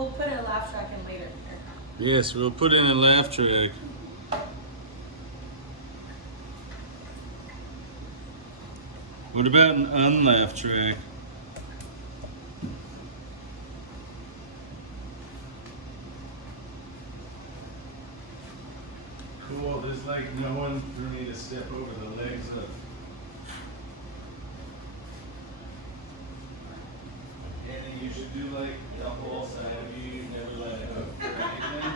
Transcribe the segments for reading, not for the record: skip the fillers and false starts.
We'll put a laugh track in later. Yes, we'll put in a laugh track. What about an unlaugh track? Cool, there's like no one for me to step over the legs of. And you should do like the whole side of you never let it hook for anything.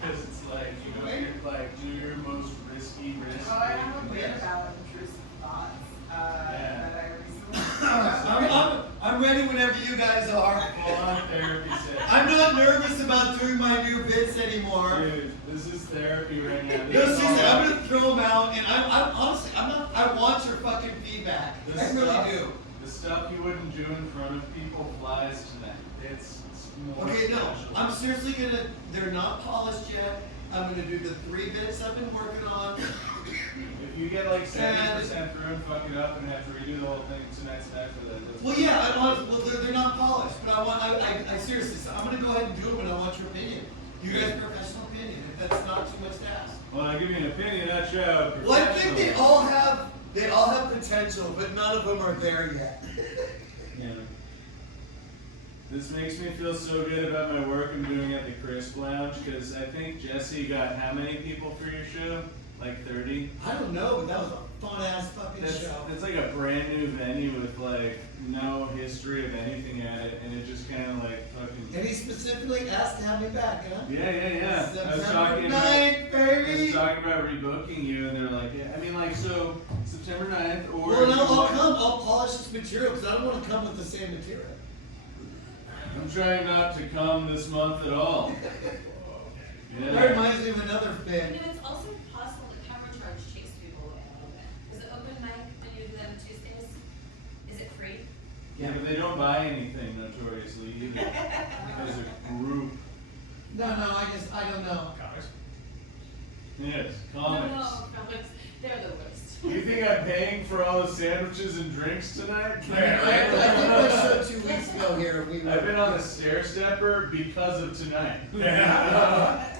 Because it's like, you know, you're like, do your most risky risk. Oh, I have a bit about intrusive thoughts that I recently. I'm ready whenever you guys are. Full on therapy session. I'm not nervous about doing my new bits anymore. Dude, this is therapy right now. No, seriously, I'm gonna throw them out, and I'm honestly, I'm not. I want your fucking feedback. I really do. The stuff you wouldn't do in front of people flies tonight. It's more Okay, no, special. I'm seriously gonna. They're not polished yet. I'm gonna do the 3 bits I've been working on. If you get like 70% through and fuck it up and have to redo the whole thing tonight's night for that. Well, yeah, I want. Well, they're not polished, but I want. I seriously, so I'm gonna go ahead and do them, and I want your opinion. You guys' professional opinion. If that's not too much to ask. Well, I'll give you an opinion, not show. Well, I think they all have potential, but none of them are there yet. Yeah. This makes me feel so good about my work I'm doing at the Crisp Lounge because I think Jesse got how many people for your show? Like 30? I don't know, but that was a fun ass fucking show. It's like a brand new venue with like no history of anything at it, and it just kind of like fucking. And he specifically asked to have me back, huh? Yeah. September 9th, baby. I was talking about rebooking you, and they're like, yeah. I mean, like, so September 9th, or. Well, no, I'll come. I'll polish this material because I don't want to come with the same material. I'm trying not to come this month at all. That Yeah. reminds me of another You thing. know, it's also possible that cover charge chase people away a little bit. Is it open mic when you do that on Tuesdays? Is it free? Yeah, but they don't buy anything notoriously either. As a group. No, I don't know. Yes, No, comics. comics. They're the worst. You think I'm paying for all the sandwiches and drinks tonight? I think my show 2 weeks ago here. I've been on the stair stepper because of tonight.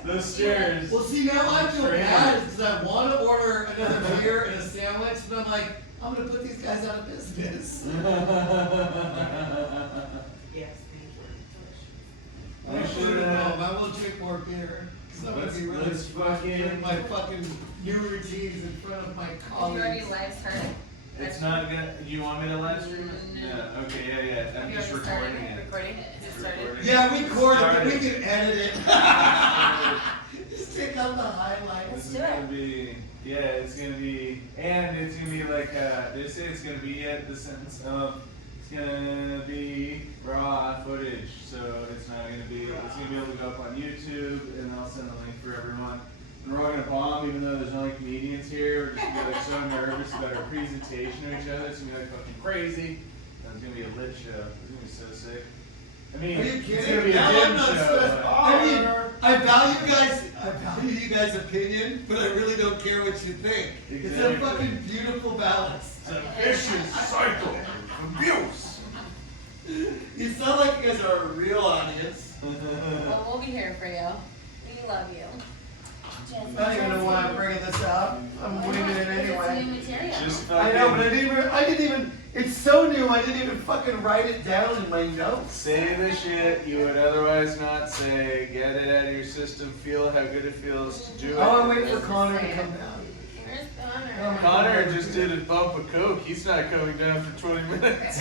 Those stairs. Well, see, now I feel bad because I want to order another beer and a sandwich, but I'm like, I'm going to put these guys out of business. Yes, thank you. I should have. I will drink more beer. Because I'm going to be really Let's doing my fucking new routines in front of my Have you already colleagues. live started? It's not gonna. You want me to live stream it? No. Yeah. Okay. Yeah. I'm Have you just already started recording it. Recording it? Is it started? Recording. Yeah, we record it, but we Started. can edit it. Just take out the highlights. This is do it. gonna be. Yeah, it's gonna be, and it's gonna be like. They say it's gonna be at the sentence of. It's gonna be raw footage, so it's not gonna be. It's gonna be able to go up on YouTube, and I'll send a link for everyone. And we're all gonna bomb, even though there's only comedians here. We're just gonna be like so nervous about our presentation to each other. It's gonna be like fucking crazy. And it's gonna be a lit show. It's gonna be so sick. I mean, Are you it's kidding? gonna be a Now I'm dim not show. stressed. I mean, I value you guys' opinion, but I really don't care what you think. It's a Exactly. fucking beautiful balance. It's a vicious cycle of abuse. You sound like you guys are a real audience. Well, we'll be here for you. We love you. I don't even know why I'm bringing this up. I'm winging it It's new anyway. material. Just I know, but fucking I didn't even, it's so new, I didn't even fucking write it down in my notes. say the shit you would otherwise not say. Get it out of your system. Feel how good it feels to do it. Oh, I'm waiting for Connor to come down. Where's Connor? Connor just did a bump of coke. He's not coming down for 20 minutes.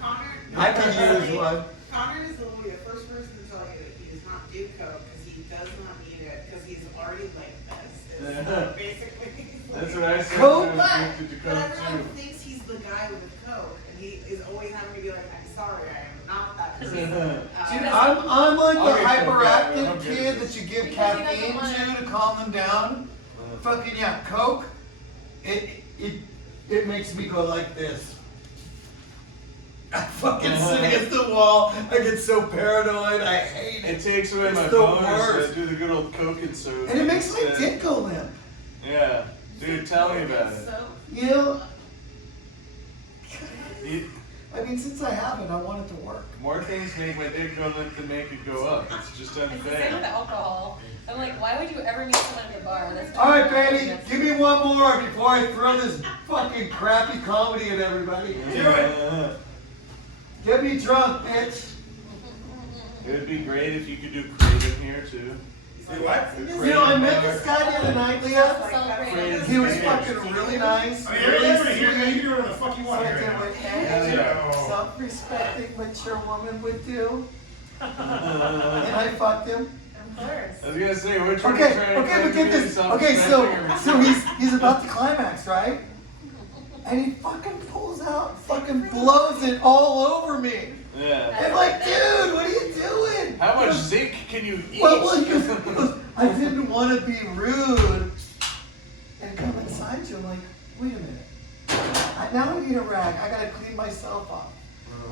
Connor. I could use one. Connor is literally the first person to tell you that he does not do coke because he does not need it because he's already like this. It's basically. That's what I said. Coke? when I was addicted to But coke everyone too. thinks he's the guy with the coke, and he is always having to be like, "I'm sorry, I am not that person." Dude, Uh, I'm like I'll the get some hyperactive I'll get kid some. that you give Because he doesn't caffeine wanna- to calm them down. Fucking yeah, Coke. It makes me go like this. I fucking sit against the wall. I get so paranoid. I hate It it. takes away It's my the boners worst. to do the good old coke and soda. And it makes my instead. dick go limp. Yeah. Dude, tell me about it. So You know, You- I mean, since I have it, I want it to work. More things make my dick go limp than make it go up. It's just It's the same with unfair. alcohol. I'm like, why would you ever meet someone at the bar? That's All right, baby, give me one more before I throw this fucking crappy comedy at everybody. Do it. Get me drunk, bitch. It would be great if you could do creative here too. Do what? You know, I met this guy the other night, Leah. Celebrate. He was fucking really nice. Oh, you're here, you do whatever the fuck you want Something here. what Yeah. any self-respecting, mature woman would do. And I fucked him. Of course. I was gonna say, which one Okay, are you trying to okay, but get this. Okay, so he's about to climax, right? And he fucking pulls out, fucking blows it all over me. Yeah. And like, dude, what are you doing? How much zinc can you eat? Well, he goes, I didn't want to be rude and come inside you. I'm like, wait a minute. Now I need a rag. I gotta clean myself up.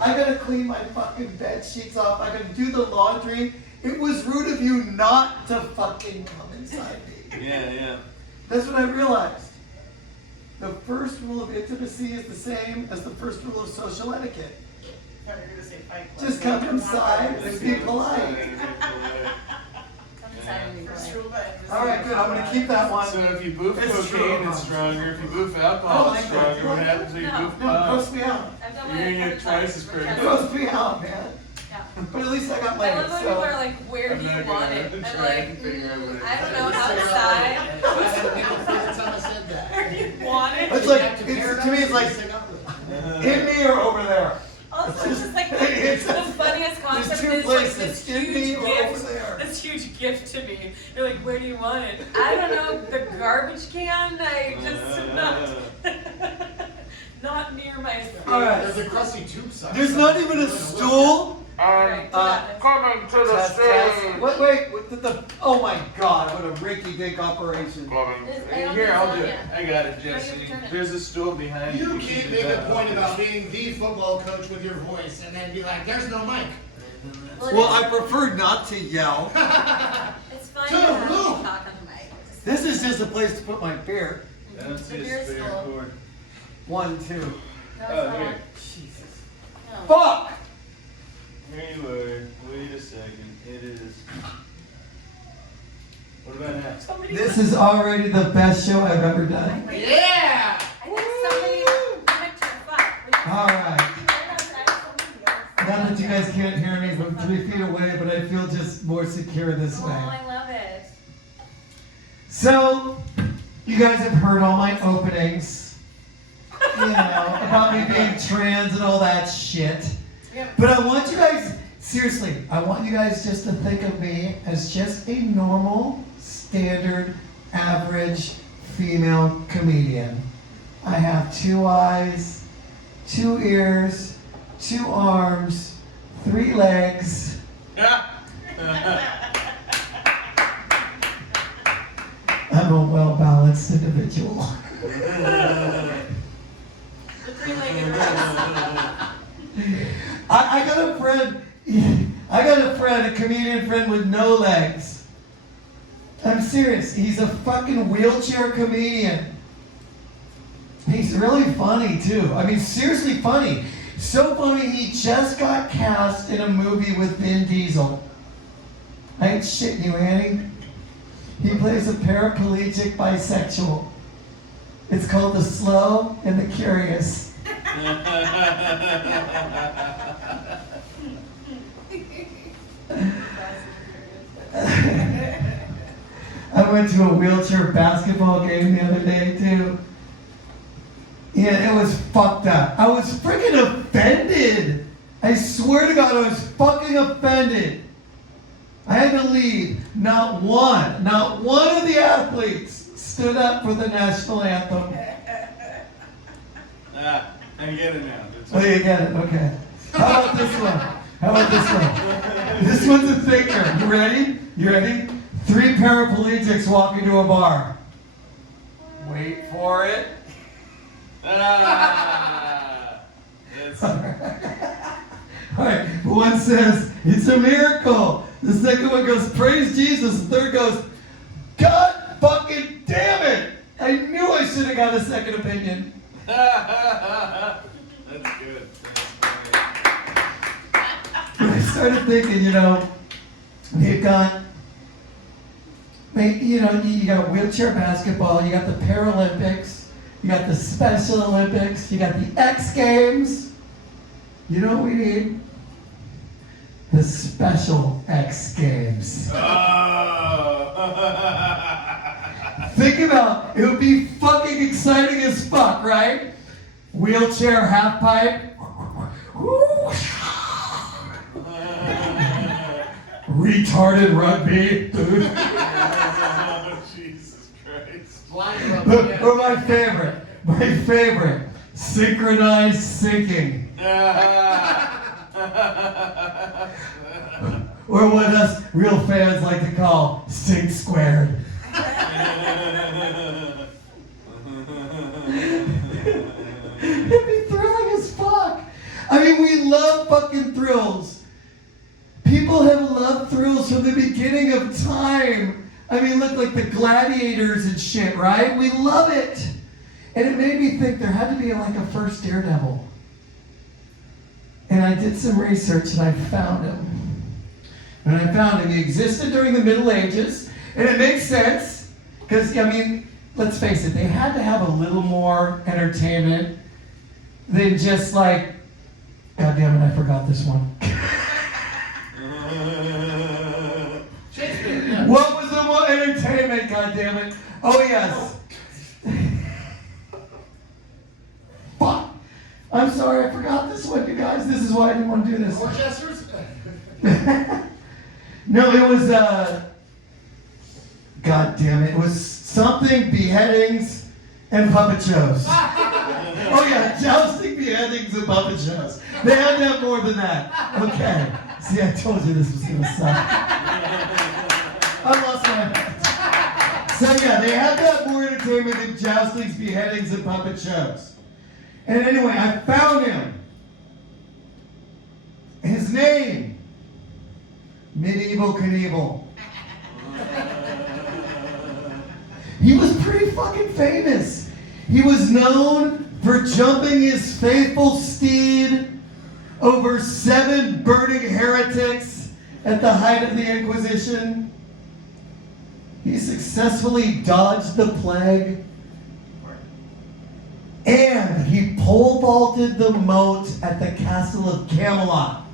I gotta clean my fucking bed sheets off. I gotta do the laundry. It was rude of you not to fucking come inside me. Yeah, yeah. That's what I realized. The first rule of intimacy is the same as the first rule of social etiquette. Thought you were gonna say Fight Club. Just come inside and be polite. Come inside and be First polite. rule about intimacy. All right, good. I'm gonna keep that one. So if you boof It's true. cocaine, it's stronger. If you boof alcohol, I it's like that. stronger. What happens when you No. boof No, pot? gross me out. I've done You're my gonna get 100 twice times. as pretty. Yeah. Gross me out, man. Yeah. But at least I got I laid, love when people are so. like, where do I'm you not want gonna it? I'm try like, and figure out what it I don't know, is. outside. Where Where you want it? It's like, to me, it's like, in me or over there. Also, it's just like It's- the funniest There's concept two is like places, this in me huge or over gift. there. This huge gift to me. You're like, where do you want it? I don't know, the garbage can. I just not near my face. All right. There's a crusty tube suck. There's not even a stool. Right, that is- Coming to the Test, test. stage. Wait, oh my God, what a rinky dink operation. Here, I'll do it. Yeah. I got it, How do you Jesse. turn it? There's a stool behind you. You can can't do make a that. point about being the football coach with your voice and then be like, there's no mic. Well, I prefer not to yell. It's fine Two, to have me move. talk on the mic. This is just a place to put my beer. I don't see a Beer's spare full. cord. 1, 2. No, it's Oh, not. here. Jesus. No. Fuck! Here you are. Wait a second. It is. What about now? Somebody- This is already the best show I've ever done. Yeah! I think somebody picked your fuck. All right. Right outside, somebody Not that you guys can't hear me from 3 feet away, but I feel just more secure this Oh, way. I love it. So, you guys have heard all my openings, you know, about me being trans and all that shit. But I want you guys, seriously, I want you guys just to think of me as just a normal, standard, average female comedian. I have 2 eyes, 2 ears, 2 arms, 3 legs. I'm a well-balanced individual. The three-legged race. I got a friend, a comedian friend with no legs. I'm serious. He's a fucking wheelchair comedian. He's really funny too. I mean, seriously funny. So funny, he just got cast in a movie with Vin Diesel. I ain't shitting you, Annie. He plays a paraplegic bisexual. It's called The Slow and the Curious. I went to a wheelchair basketball game the other day too. Yeah, it was fucked up. I was freaking offended. I swear to God, I was fucking offended. I had to leave. Not one of the athletes stood up for the national anthem. I get it now. Oh, you get it? Okay. How about this one? This one's a thinker. You ready? You ready? 3 paraplegics walk into a bar. Wait for it. It's, All right. One says, it's a miracle. The second one goes, praise Jesus. The third goes, God fucking damn it. I knew I should have got a second opinion. that's good. That's funny. But I started thinking, they've got, you got wheelchair basketball, you got the Paralympics, you got the Special Olympics, you got the X Games. You know what we need? The Special X Games. Think about it. It would be fucking exciting as fuck, right? Wheelchair half pipe. Retarded rugby. Jesus Christ. Blind rubber. Or my favorite, synchronized sinking. Or what us real fans like to call sink squared. It'd be thrilling as fuck. I mean, we love fucking thrills. People have loved thrills from the beginning of time. I mean, look, like the gladiators and shit, right? We love it. And it made me think there had to be like a first Daredevil. And I did some research and I found him. And I found him. He existed during the Middle Ages. And it makes sense. Because, I mean, let's face it, they had to have a little more entertainment than just like, God damn it, I forgot this one. Shakespeare. What was the more entertainment, God damn it? Oh, yes. Fuck. I'm sorry, I forgot this one, you guys. This is why I didn't want to do this. Worcester's? No, it was, God damn it. It was something, beheadings, and puppet shows. Oh, yeah, jousting, beheadings, and puppet shows. They had to have more than that. Okay. See, I told you this was going to suck. I lost my mind. So, yeah, they had to have more entertainment than joustings, beheadings, and puppet shows. And anyway, I found him. His name, Medieval Knievel. He was pretty fucking famous. He was known for jumping his faithful steed over 7 burning heretics at the height of the Inquisition. He successfully dodged the plague. And he pole vaulted the moat at the castle of Camelot,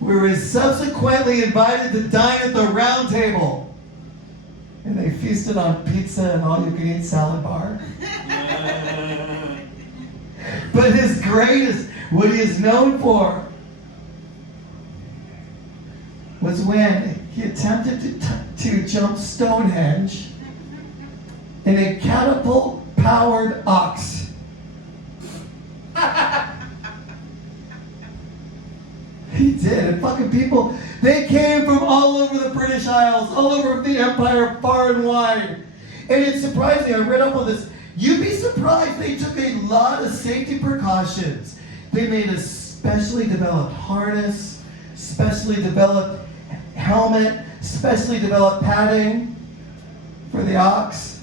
where he was subsequently invited to dine at the round table. And they feasted on pizza and all-you-can-eat salad bar. But his greatest, what he is known for, was when he attempted to jump Stonehenge in a catapult-powered ox. He did. And fucking people, they came from all over the British Isles, all over the empire, far and wide. And it's surprising, I read up on this. You'd be surprised, they took a lot of safety precautions. They made a specially developed harness, specially developed helmet, specially developed padding for the ox.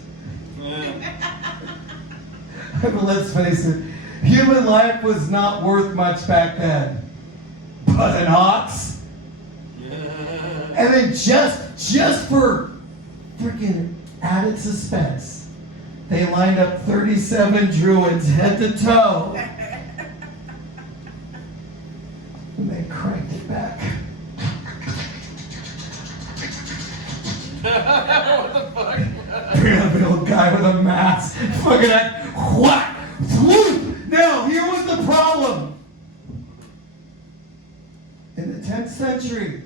But let's face it, human life was not worth much back then. But an ox? And then just for freaking added suspense, they lined up 37 druids head to toe. And they cranked it back. What the fuck? Bring up an old guy with a mask. Fucking that. Whack! Whoop! Now, here was the problem. In the 10th century,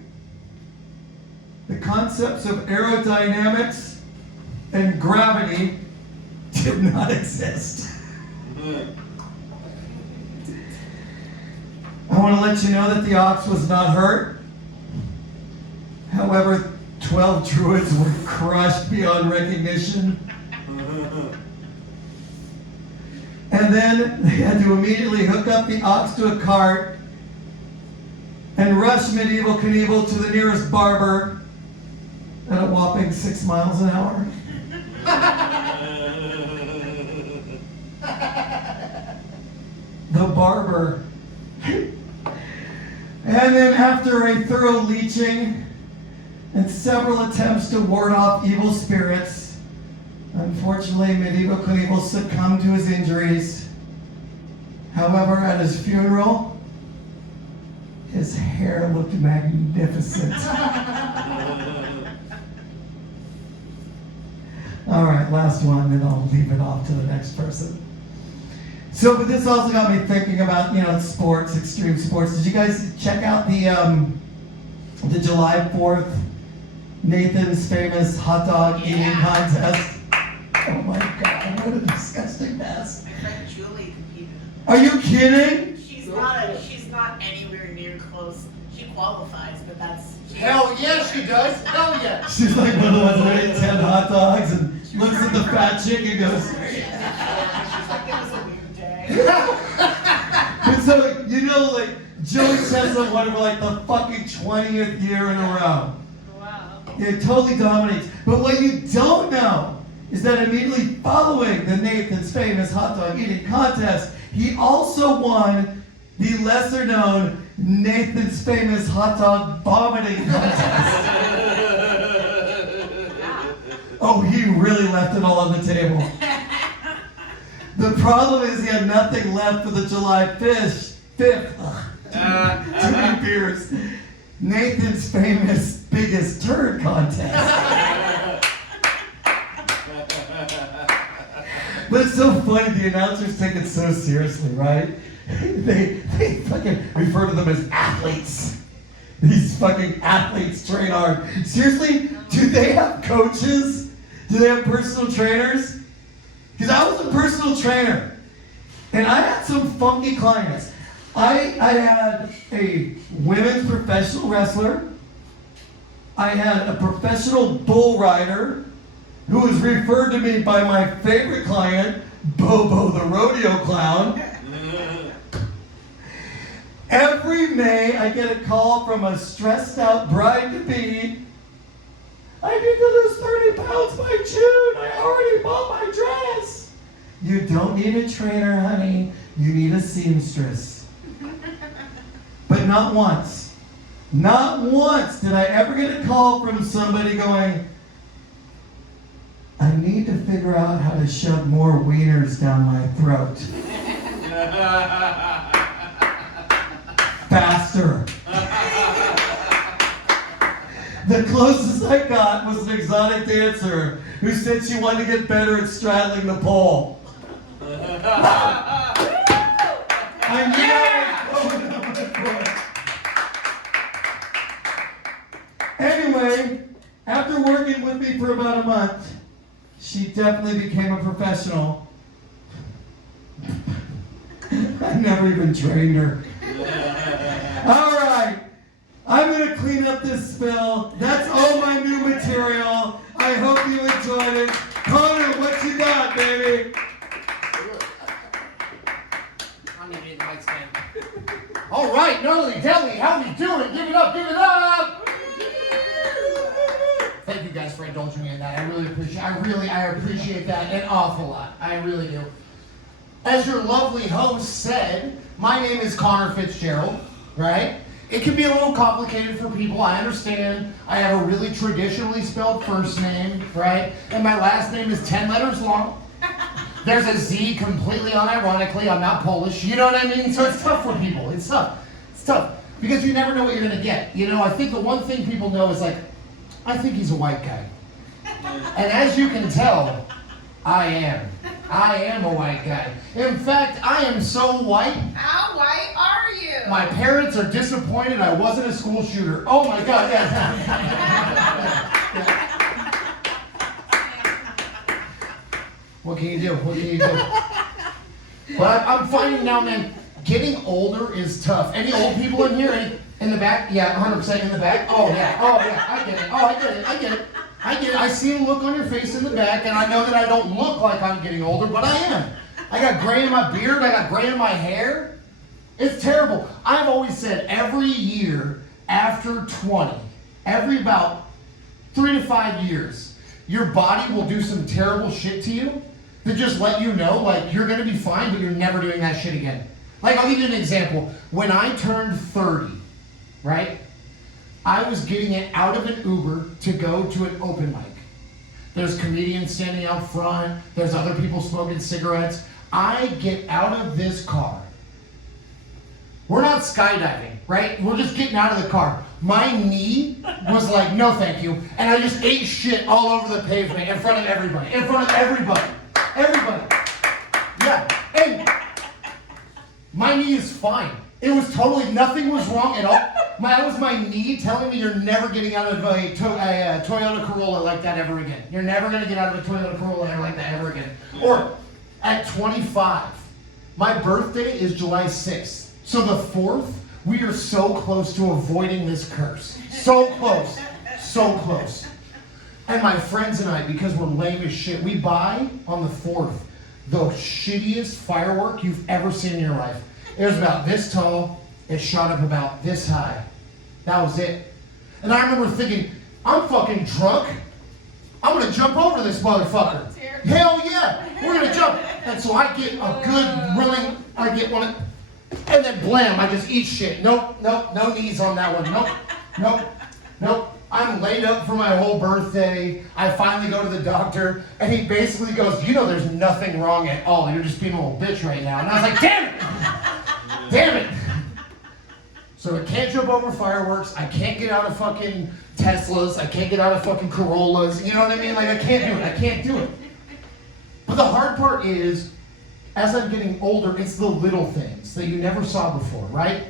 the concepts of aerodynamics and gravity did not exist. I want to let you know that the ox was not hurt. However, 12 druids were crushed beyond recognition. And then they had to immediately hook up the ox to a cart and rush Medieval Knievel to the nearest barber at a whopping 6 miles an hour. The barber. And And then after a thorough leeching and several attempts to ward off evil spirits, unfortunately, Medieval Knievel succumbed to his injuries. However, at his funeral, his hair looked magnificent. All right, last one, then I'll leave it off to the next person. So, but this also got me thinking about, sports, extreme sports. Did you guys check out the July 4th Nathan's famous hot dog eating contest? Oh my God, what a disgusting mess. My friend Julie competed. Are you kidding? She's not anywhere near close. She qualifies, but Hell yeah, she does. Hell yeah. She's like one of the ones that ate 10 hot dogs and looks at the fat chick and goes, she's like, it was a weird day. and so, like, Joey Chestnut won for like the fucking 20th year in a row. Wow. It totally dominates. But what you don't know is that immediately following the Nathan's famous hot dog eating contest, he also won the lesser known Nathan's famous hot dog vomiting contest. Oh, he really left it all on the table. The problem is he had nothing left for the July 5th. Too many beers. Nathan's famous biggest turd contest. But it's so funny, the announcers take it so seriously, right? They fucking refer to them as athletes. These fucking athletes train hard. Seriously, do they have coaches? Do they have personal trainers? Because I was a personal trainer, and I had some funky clients. I had a women's professional wrestler. I had a professional bull rider who was referred to me by my favorite client, Bobo the rodeo clown. Every May, I get a call from a stressed out bride-to-be. I need to lose 30 pounds by June. I already bought my dress. You don't need a trainer, honey. You need a seamstress. But not once did I ever get a call from somebody going, I need to figure out how to shove more wieners down my throat. Faster. The closest I got was an exotic dancer who said she wanted to get better at straddling the pole. I knew I was going to. Anyway, after working with me for about a month, she definitely became a professional. I never even trained her. All right, I'm going to clean up this spill. That's all my new material. I hope you enjoyed it. Connor, what you got, baby? I'm gonna get the mic stand. All right, Gnarly Deli, how we doing? Give it up, give it up! Thank you guys for indulging me in that. I appreciate that an awful lot. I really do. As your lovely host said, my name is Connor Fitzgerald, right? It can be a little complicated for people, I understand. I have a really traditionally spelled first name, right? And my last name is 10 letters long. There's a Z completely unironically. I'm not Polish, you know what I mean? So it's tough for people. It's tough. It's tough. Because you never know what you're gonna get. You know, I think the one thing people know is like, I think he's a white guy. And as you can tell, I am. I am a white guy. In fact, I am so white. How white are you? My parents are disappointed I wasn't a school shooter. Oh my God, yeah. What can you do? What can you do? But I'm finding now, man, getting older is tough. Any old people in here? In the back? Yeah, 100% in the back. Oh yeah, I get it. I get it. I see a look on your face in the back, and I know that I don't look like I'm getting older, but I am. I got gray in my beard, I got gray in my hair. It's terrible. I've always said every year after 20, every about 3 to 5 years, your body will do some terrible shit to you to just let you know, like, you're gonna be fine, but you're never doing that shit again. Like, I'll give you an example. When I turned 30, right? I was getting it out of an Uber to go to an open mic. There's comedians standing out front. There's other people smoking cigarettes. I get out of this car. We're not skydiving, right? We're just getting out of the car. My knee was like, no thank you. And I just ate shit all over the pavement in front of everybody. In front of everybody. Everybody. Yeah. And my knee is fine. It was totally, nothing was wrong at all. That was my knee telling me you're never getting out of a Toyota Corolla like that ever again. You're never going to get out of a Toyota Corolla like that ever again. Or at 25, my birthday is July 6th. So the 4th, we are so close to avoiding this curse. So close. So close. And my friends and I, because we're lame as shit, we buy on the 4th the shittiest firework you've ever seen in your life. It was about this tall. It shot up about this high. That was it. And I remember thinking, I'm fucking drunk. I'm gonna jump over this motherfucker. Hell yeah, we're gonna jump. And so I get a good willing, I get one, and then blam, I just eat shit. Nope, no knees on that one. Nope. I'm laid up for my whole birthday. I finally go to the doctor, and he basically goes, you know there's nothing wrong at all. You're just being a little bitch right now. And I was like, damn it! Damn it! So I can't jump over fireworks. I can't get out of fucking Teslas. I can't get out of fucking Corollas. You know what I mean? Like, I can't do it. But the hard part is, as I'm getting older, it's the little things that you never saw before, right?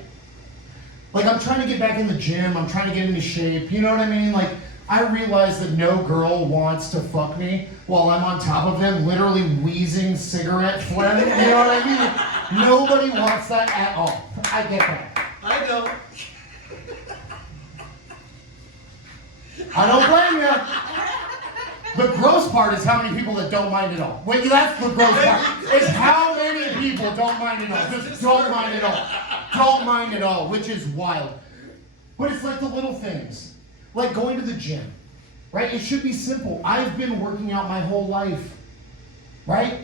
Like, I'm trying to get back in the gym. I'm trying to get into shape. You know what I mean? Like, I realize that no girl wants to fuck me while I'm on top of them, literally wheezing cigarette phlegm. You know what I mean? Like, nobody wants that at all. I get that. I don't. I don't blame you. The gross part is how many people that don't mind at all. Wait, that's the gross part. Is how many people don't mind at all. Just don't mind at all. Don't mind at all, which is wild. But it's like the little things. Like going to the gym, right? It should be simple. I've been working out my whole life, right?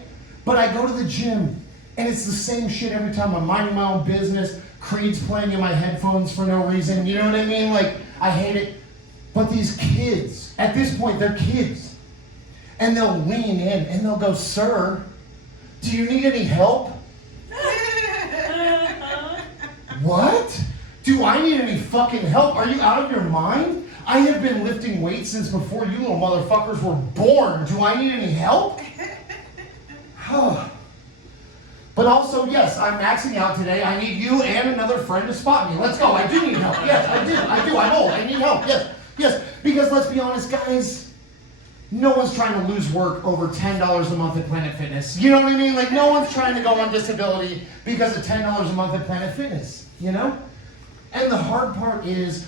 But I go to the gym, and it's the same shit every time. I'm minding my own business. Creed's playing in my headphones for no reason. You know what I mean? Like, I hate it. But these kids, at this point, they're kids. And they'll lean in, and they'll go, sir, do you need any help? What? Do I need any fucking help? Are you out of your mind? I have been lifting weights since before you little motherfuckers were born. Do I need any help? But also, yes, I'm maxing out today. I need you and another friend to spot me. Let's go. I do need help. Yes, I do. I'm old. I need help. Yes. Because let's be honest, guys. No one's trying to lose work over $10 a month at Planet Fitness. You know what I mean? Like, no one's trying to go on disability because of $10 a month at Planet Fitness. You know? And the hard part is,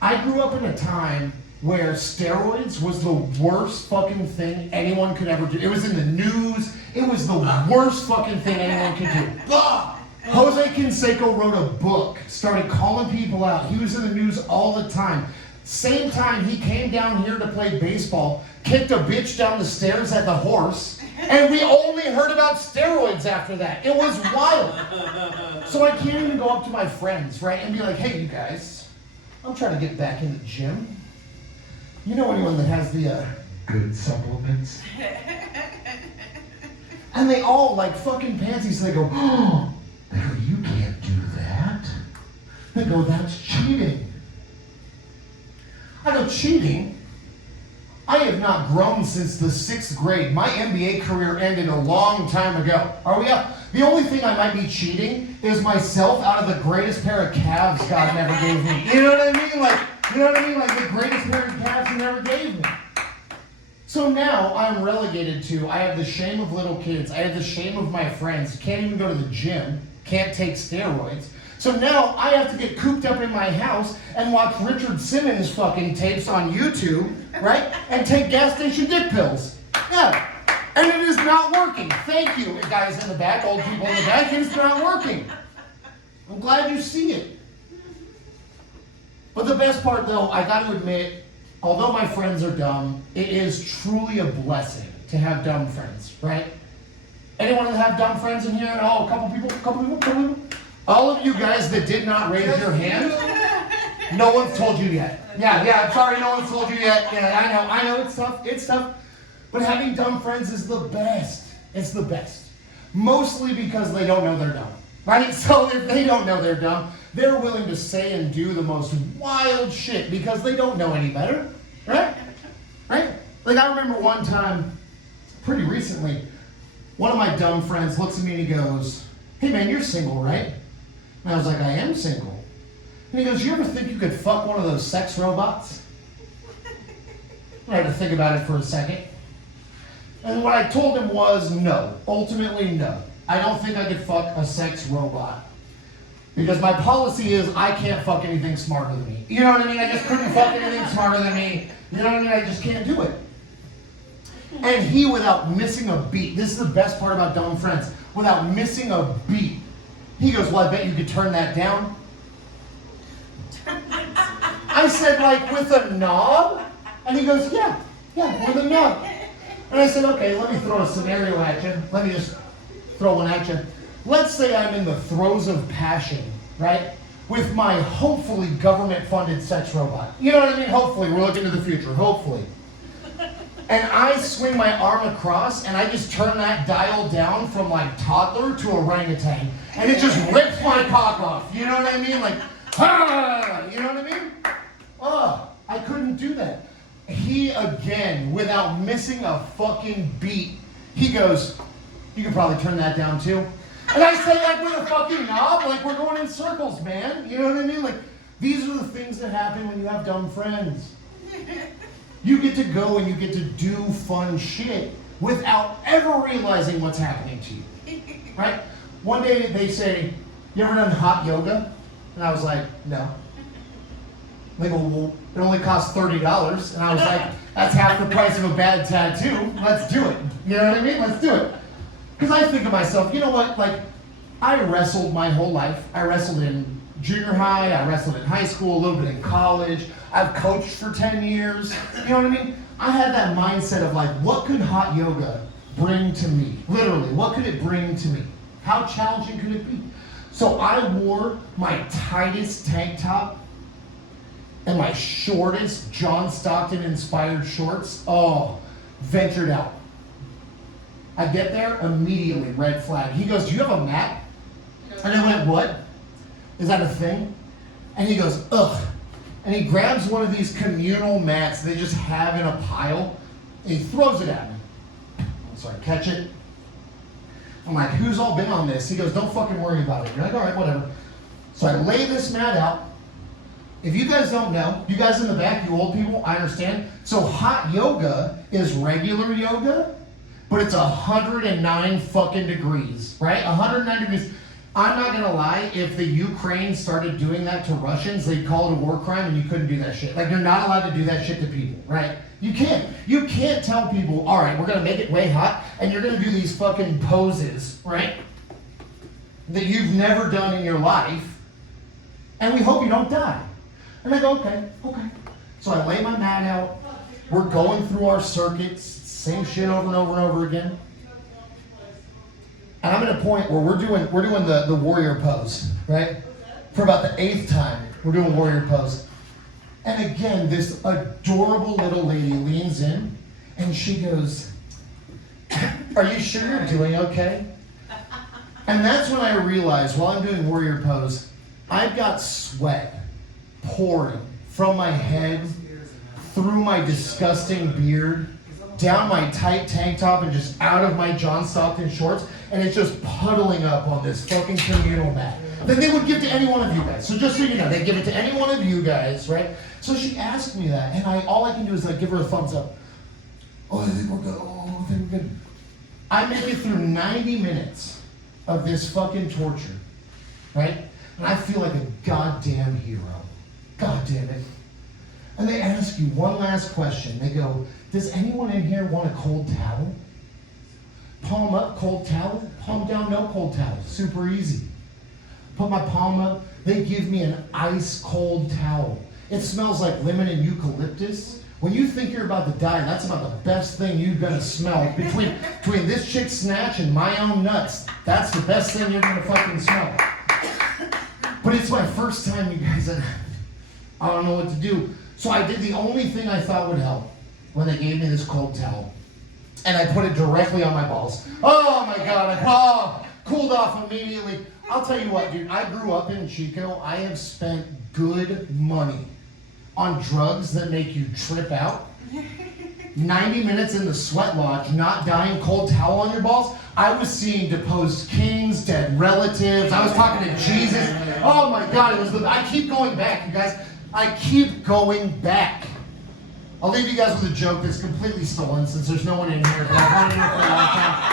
I grew up in a time where steroids was the worst fucking thing anyone could ever do. It was in the news. It was the worst fucking thing anyone could do. Jose Canseco wrote a book, started calling people out. He was in the news all the time. Same time he came down here to play baseball, kicked a bitch down the stairs at the horse, and we only heard about steroids after that. It was wild. So I can't even go up to my friends, right, and be like, hey, you guys, I'm trying to get back in the gym. You know anyone that has the good supplements? And they all, like fucking pansies, they go, oh, they go, you can't do that. They go, that's cheating. I go, cheating? I have not grown since the 6th grade. My NBA career ended a long time ago. Are we up? The only thing I might be cheating is myself out of the greatest pair of calves God never gave me. You know what I mean? Like, you know what I mean? Like the greatest pair of calves He never gave me. So now I'm relegated to, I have the shame of little kids. I have the shame of my friends. Can't even go to the gym. Can't take steroids. So now I have to get cooped up in my house and watch Richard Simmons fucking tapes on YouTube, right? And take gas station dick pills. Yeah. And it is not working. Thank you, guys in the back, old people in the back. It's not working. I'm glad you see it. But the best part, though, I got to admit, although my friends are dumb, it is truly a blessing to have dumb friends, right? Anyone that have dumb friends in here? Oh, a couple people. All of you guys that did not raise your hand, No one's told you yet. Yeah, I'm sorry, no one's told you yet. Yeah, I know, it's tough. But having dumb friends is the best. It's the best. Mostly because they don't know they're dumb, right? So if they don't know they're dumb, they're willing to say and do the most wild shit because they don't know any better, right? Right? Like I remember one time, pretty recently, one of my dumb friends looks at me and he goes, "Hey man, you're single, right?" And I was like, "I am single." And he goes, "You ever think you could fuck one of those sex robots?" I had to think about it for a second. And what I told him was no. Ultimately, no. I don't think I could fuck a sex robot. Because my policy is I can't fuck anything smarter than me. You know what I mean? I just couldn't fuck anything smarter than me. You know what I mean? I just can't do it. And he, without missing a beat, this is the best part about dumb friends, without missing a beat, he goes, "Well, I bet you could turn that down." I said, "Like with a knob?" And he goes, yeah, with a knob. And I said, "Okay, let me throw a scenario at you. Let me just throw one at you. Let's say I'm in the throes of passion, right? With my hopefully government-funded sex robot. You know what I mean? Hopefully, we're looking to the future, hopefully. And I swing my arm across and I just turn that dial down from like toddler to orangutan. And it just rips my cock off. You know what I mean? Like, ah! You know what I mean? Oh, I couldn't do that. He, again, without missing a fucking beat, he goes, "You could probably turn that down too." And I say, like with a fucking knob, like we're going in circles, man. You know what I mean? Like, these are the things that happen when you have dumb friends. You get to go and you get to do fun shit without ever realizing what's happening to you, right? One day they say, "You ever done hot yoga?" And I was like, "No." They go, "Well, it only costs $30. And I was like, "That's half the price of a bad tattoo. Let's do it." You know what I mean? Let's do it. Because I think to myself, you know what? Like, I wrestled my whole life. I wrestled in junior high. I wrestled in high school, a little bit in college. I've coached for 10 years. You know what I mean? I had that mindset of like, what could hot yoga bring to me? Literally, what could it bring to me? How challenging could it be? So I wore my tightest tank top and my shortest John Stockton inspired shorts. Oh, ventured out. I get there, immediately, red flag. He goes, "Do you have a mat?" And I went, "What? Is that a thing?" And he goes, "Ugh." And he grabs one of these communal mats they just have in a pile, and he throws it at me. So I catch it. I'm like, "Who's all been on this?" He goes, "Don't fucking worry about it." You're like, "All right, whatever." So I lay this mat out. If you guys don't know, you guys in the back, you old people, I understand. So hot yoga is regular yoga, but it's 109 fucking degrees, right? 109 degrees. I'm not gonna lie, if the Ukraine started doing that to Russians, they'd call it a war crime and you couldn't do that shit. Like, you're not allowed to do that shit to people, right? You can't. You can't tell people, "All right, we're gonna make it way hot and you're gonna do these fucking poses," right? That you've never done in your life, and we hope you don't die. And I go, okay. So I lay my mat out. We're going through our circuits, same shit over and over and over again. And I'm at a point where we're doing the warrior pose, right? For about the 8th time, we're doing warrior pose. And again, this adorable little lady leans in and she goes, "Are you sure you're doing okay?" And that's when I realized, while I'm doing warrior pose, I've got sweat pouring from my head, through my disgusting beard, down my tight tank top, and just out of my John Stockton shorts, and it's just puddling up on this fucking communal mat that they would give to any one of you guys. So just so you know, they give it to any one of you guys, right? So she asked me that, and all I can do is like give her a thumbs up. "Oh, I think we're good. Oh, I think we're good." I make it through 90 minutes of this fucking torture, right? And I feel like a goddamn hero. God damn it. And they ask you one last question. They go, "Does anyone in here want a cold towel?" Palm up, cold towel. Palm down, no cold towel. Super easy. Put my palm up. They give me an ice cold towel. It smells like lemon and eucalyptus. When you think you're about to die, that's about the best thing you're gonna smell. Between this chick's snatch and my own nuts, that's the best thing you're gonna fucking smell. But it's my first time, you guys. I don't know what to do. So I did the only thing I thought would help when they gave me this cold towel. And I put it directly on my balls. Oh my God, cooled off immediately. I'll tell you what, dude, I grew up in Chico. I have spent good money on drugs that make you trip out. 90 minutes in the sweat lodge, not dying, cold towel on your balls. I was seeing deposed kings, dead relatives. I was talking to Jesus. Oh my God, I keep going back, you guys. I keep going back. I'll leave you guys with a joke that's completely stolen since there's no one in here, but I've wanted it for a long time.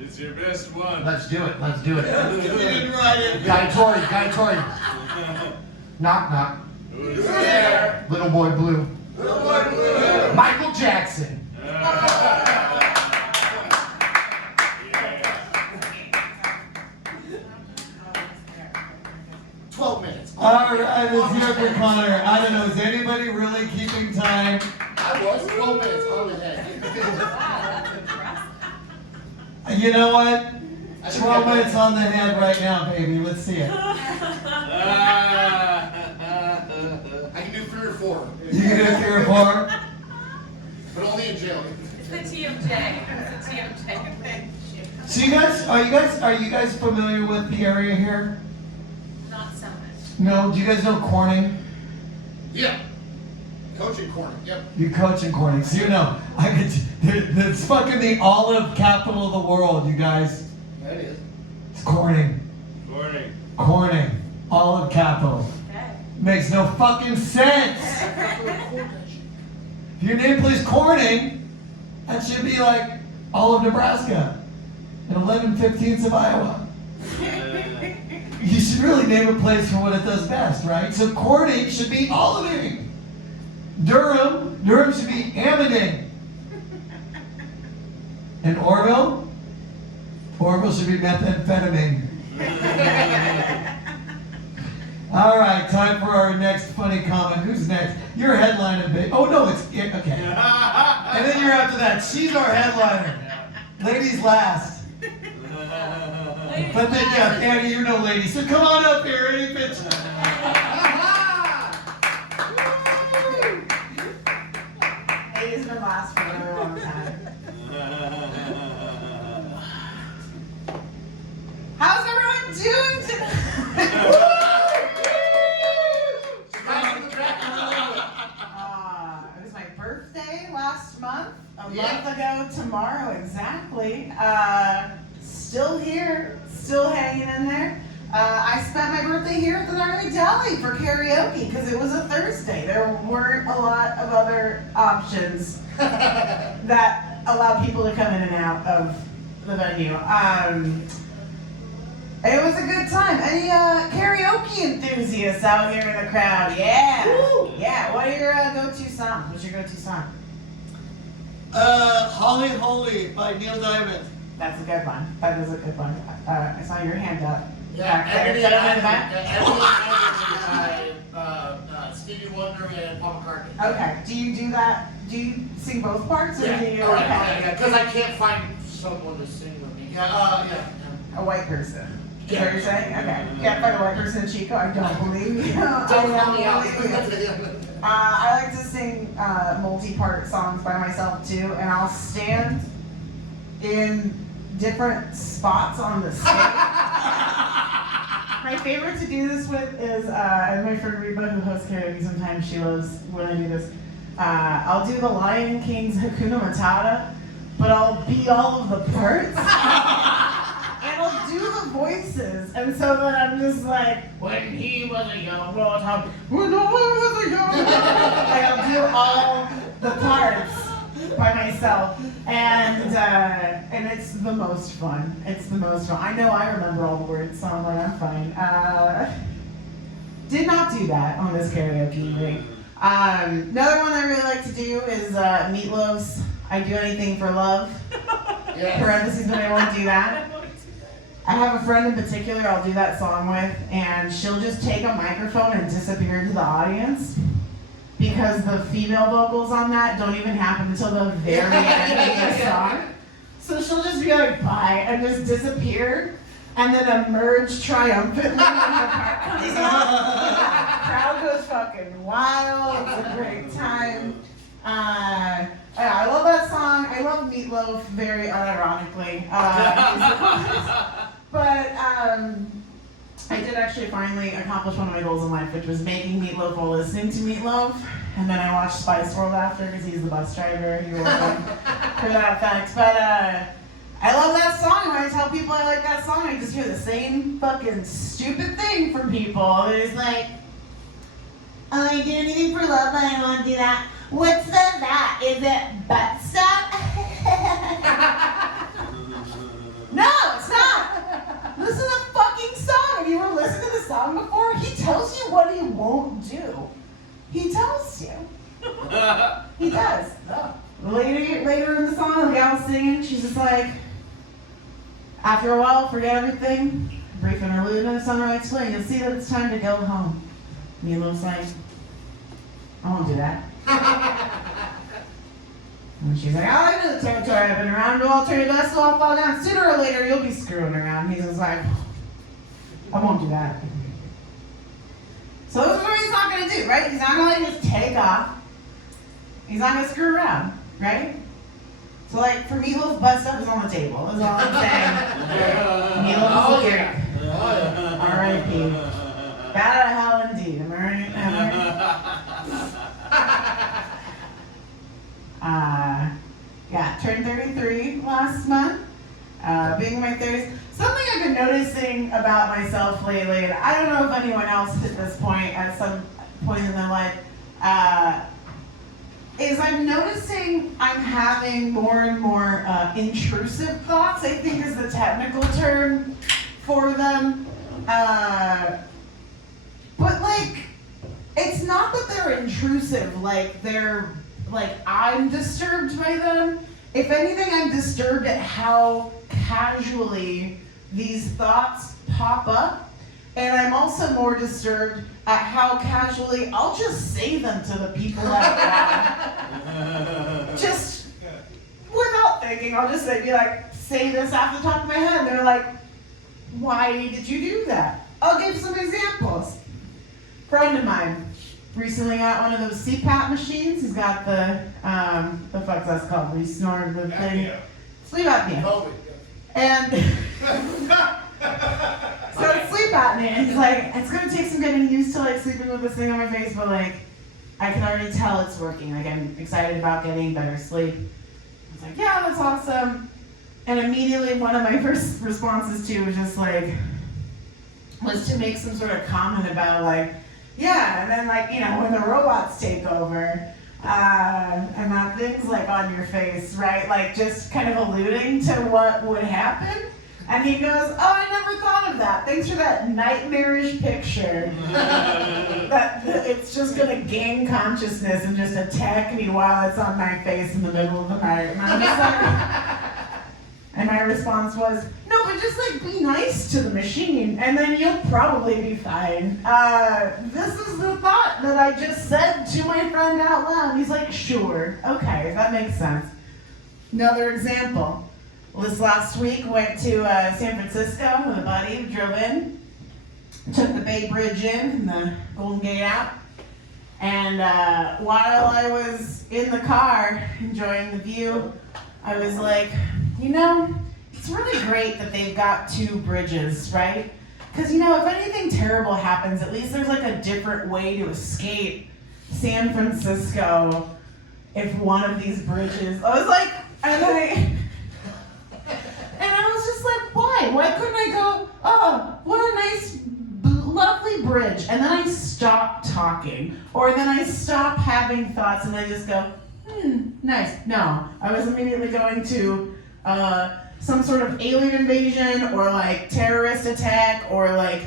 It's your best one. Let's do it. Guy Tori. Knock, knock. Who's there? Little boy blue. Michael Jackson. 12 minutes. All right, let's hear it for Connor. I don't know, is anybody really keeping time? I was 12 minutes on the head. Wow, that's impressive. You know what? 12 minutes on the head right now, baby. Let's see it. I can do 3 or 4. You can do 3 or 4? But only in jail. It's the TMJ. It's the TMJ thing. So are you guys familiar with the area here? Not so much. No? Do you guys know Corning? Yeah. Coaching corner. Yep. You coach in Corning, so you know. It's fucking the olive capital of the world, you guys. That is. It's Corning. Morning. Corning. Olive capital. Okay. Makes no fucking sense. If your name plays Corning, that should be like all of Nebraska and 11/15 of Iowa. You should really name a place for what it does best, right? So Corning should be oliving. Durham should be almondding. And Orville should be methamphetamine. All right, time for our next funny comment. Who's next? You're headlining, babe. Oh no, it's okay. And then you're after that. She's our headliner. Ladies last. But then yeah, Annie, you're no lady. So come on up here, Annie bitch. Ladies been last for a really long time. How's everyone doing today? It was my birthday last month. A month ago tomorrow, exactly. Still here, still hanging in there. I spent my birthday here at the Gnarly Deli for karaoke because it was a Thursday. There weren't a lot of other options that allow people to come in and out of the venue. It was a good time. Any karaoke enthusiasts out here in the crowd? Yeah. Woo. Yeah. What are your go-to songs? What's your go-to song? Holly Holy by Neil Diamond. That's a good one. That is a good one. I saw your hand up. Yeah, Everything in the back? Stevie Wonder and Paul McCartney. Okay. Do you do that? Do you sing both parts, or do you? Yeah, because I can't find someone to sing with me. Yeah. A white person. Is that what you're saying? Okay. Can't find a white person in Chico? I don't believe you. Don't call me out. I like to sing multi-part songs by myself too, and I'll stand in different spots on the stage. My favorite to do this with is, and my friend Reba, who hosts karaoke sometimes, she loves when I do this. I'll do the Lion King's Hakuna Matata, but I'll be all of the parts. And I'll do the voices, and so then I'm just like, when he was a young warthog, when I was a young warthog. Like I'll do all the parts by myself, and it's the most fun. It's the most fun. I know I remember all the words, so I'm like, I'm fine. Did not do that on this karaoke evening. Another one I really like to do is Meatloaf's I Do Anything for Love. Yes. Parentheses, but I won't do that. I have a friend in particular I'll do that song with, and she'll just take a microphone and disappear into the audience because the female vocals on that don't even happen until the very end of the song. So she'll just be like, bye, and just disappear, and then emerge triumphantly when her part comes up. crowd goes fucking wild. It's a great time. I love that song. I love Meatloaf very unironically. But I did actually finally accomplish one of my goals in life, which was making Meatloaf while listening to Meatloaf. And then I watched Spice World after because he's the bus driver. You're welcome for that fact. But I love that song. When I tell people I like that song, I just hear the same fucking stupid thing from people. It's like, oh, I do anything for love, but I don't want to do that. What's that? Is it butt stuff? No, it's not. This is a fucking song. Have you ever listened to the song before? He tells you what he won't do. He tells you. He does. Later in the song, the gal's singing, she's just like, after a while, forget everything. Brief interlude and a sunrise swing. You'll see that it's time to go home. Meatloaf's like, I won't do that. And she's like, I know the territory I've been around. Well, I'll turn your dust, so I'll fall down. Sooner or later, you'll be screwing around. He's just like, I won't do that. So this is what he's not going to do, right? He's not going to like just take off. He's not going to screw around, right? So like, for Meatloaf, butt stuff is on the table. That's all I'm saying. Meatloaf is lyric. R.I.P. Bad out of hell indeed. Am I right? Yeah, turned 33 last month. Being in my 30s. Something I've been noticing about myself lately, and I don't know if anyone else at this point, at some point in their life, is I'm noticing I'm having more and more intrusive thoughts, I think is the technical term for them. But like, it's not that they're intrusive, like I'm disturbed by them. If anything, I'm disturbed at how casually these thoughts pop up. And I'm also more disturbed at how casually I'll just say them to the people out loud. Just without thinking, I'll just be like, say this off the top of my head. And they're like, why did you do that? I'll give some examples. Friend of mine recently got one of those CPAP machines. He's got the fuck's that called? Where you snore the thing. Sleep apnea. COVID. And so it's sleep apnea. And he's like, it's gonna take some getting used to like sleeping with this thing on my face, but like I can already tell it's working. Like I'm excited about getting better sleep. I was like, yeah, that's awesome. And immediately one of my first responses to was to make some sort of comment about like, yeah, and then like, when the robots take over, and that thing's like on your face, right? Like just kind of alluding to what would happen. And he goes, oh, I never thought of that. Thanks for that nightmarish picture. that it's just gonna gain consciousness and just attack me while it's on my face in the middle of the night. And I'm just like, and my response was, no, but just like be nice to the machine and then you'll probably be fine. This is the thought that I just said to my friend out loud. He's like, sure, okay, that makes sense. Another example. This last week, went to San Francisco with a buddy, drove in, took the Bay Bridge in and the Golden Gate out. And while I was in the car enjoying the view, I was like, it's really great that they've got two bridges, right? Because, if anything terrible happens, at least there's like a different way to escape San Francisco if one of these bridges. I was like, and I was just like, why? Why couldn't I go, oh, what a nice, lovely bridge. And then I stop talking. Or then I stop having thoughts and I just go, nice. No, I was immediately going to some sort of alien invasion or like terrorist attack or like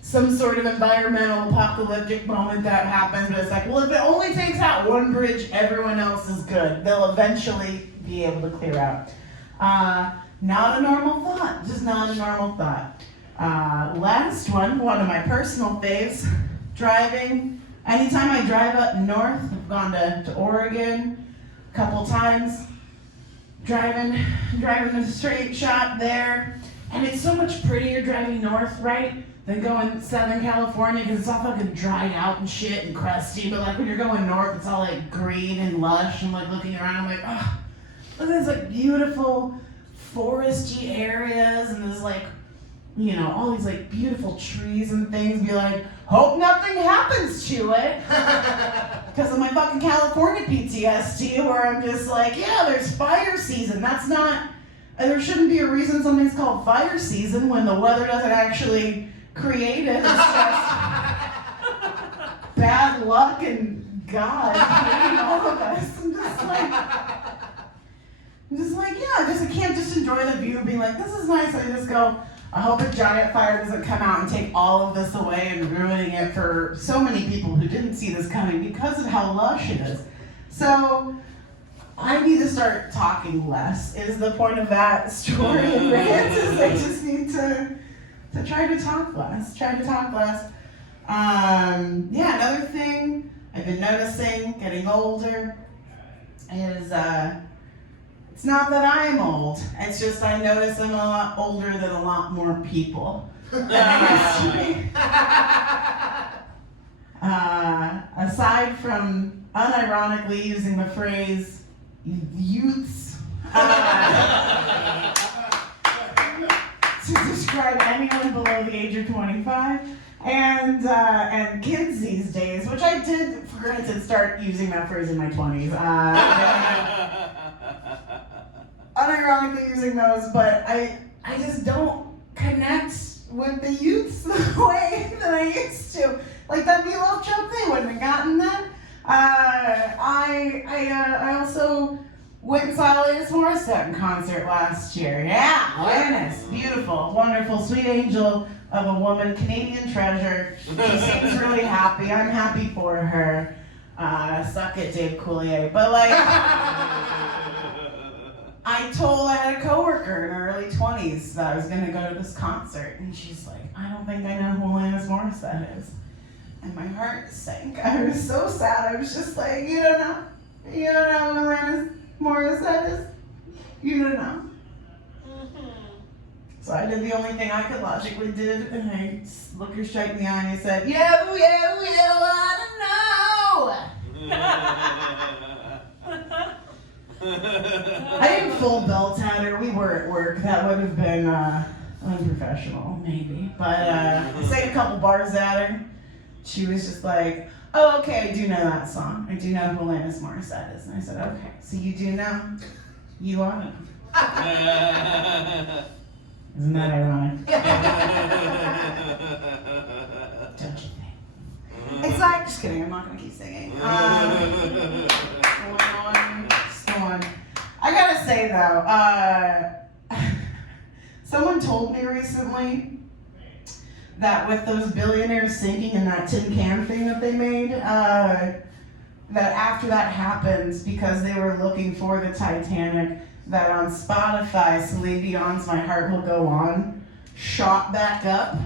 some sort of environmental apocalyptic moment that happens. But it's like, well, if it only takes out one bridge, everyone else is good. They'll eventually be able to clear out. Not a normal thought, just not a normal thought. Last one of my personal faves, driving. Anytime I drive up north, I've gone to Oregon a couple times, driving a straight shot there, and it's so much prettier driving north, right? than going Southern California because it's all fucking dried out and shit and crusty. But like when you're going north, it's all like green and lush. And like looking around, I'm like, oh, look at these like beautiful foresty areas and there's like, you know, all these like beautiful trees and things. Be like, hope nothing happens to it. Because of my fucking California PTSD where I'm just like, yeah, there's fire season. That's not, there shouldn't be a reason something's called fire season when the weather doesn't actually create it. It's just bad luck and God hating all of us. I'm just like, yeah, I can't just enjoy the view of being like, this is nice. I just go, I hope a giant fire doesn't come out and take all of this away and ruining it for so many people who didn't see this coming because of how lush it is. So I need to start talking less is the point of that story and rant is I just need to try to talk less. Yeah, another thing I've been noticing getting older is it's not that I'm old, it's just I notice I'm a lot older than a lot more people than I used to be. Aside from unironically using the phrase youths to describe anyone below the age of 25 and kids these days, which I did, for granted, start using that phrase in my 20s. Unironically using those, but I just don't connect with the youths the way that I used to. Like that Meatloaf joke, they wouldn't have gotten that. I also went and saw Leah Morissette in concert last year. Yeah, Alanis, beautiful, wonderful, sweet angel of a woman, Canadian treasure. She seems really happy. I'm happy for her. Suck it, Dave Coulier. But like, I had a coworker in her early 20s that I was gonna go to this concert, and she's like, I don't think I know who Alanis Morissette is. And my heart sank. I was so sad. I was just like, you don't know who Alanis Morissette is? You don't know. So I did the only thing I could logically do, and I looked her straight in the eye and I said, yeah, I don't know. I didn't full belt at her. We were at work. That would have been unprofessional, maybe. But I sang a couple bars at her. She was just like, oh, okay, I do know that song. I do know who Alanis Morissette is. And I said, okay, so you do know? You are know. Isn't that ironic? Don't you think? It's like, just kidding, I'm not going to keep singing. Go on. I gotta say though, someone told me recently that with those billionaires sinking in that tin can thing that they made, that after that happens, because they were looking for the Titanic, that on Spotify, Celine Dion's My Heart Will Go On shot back up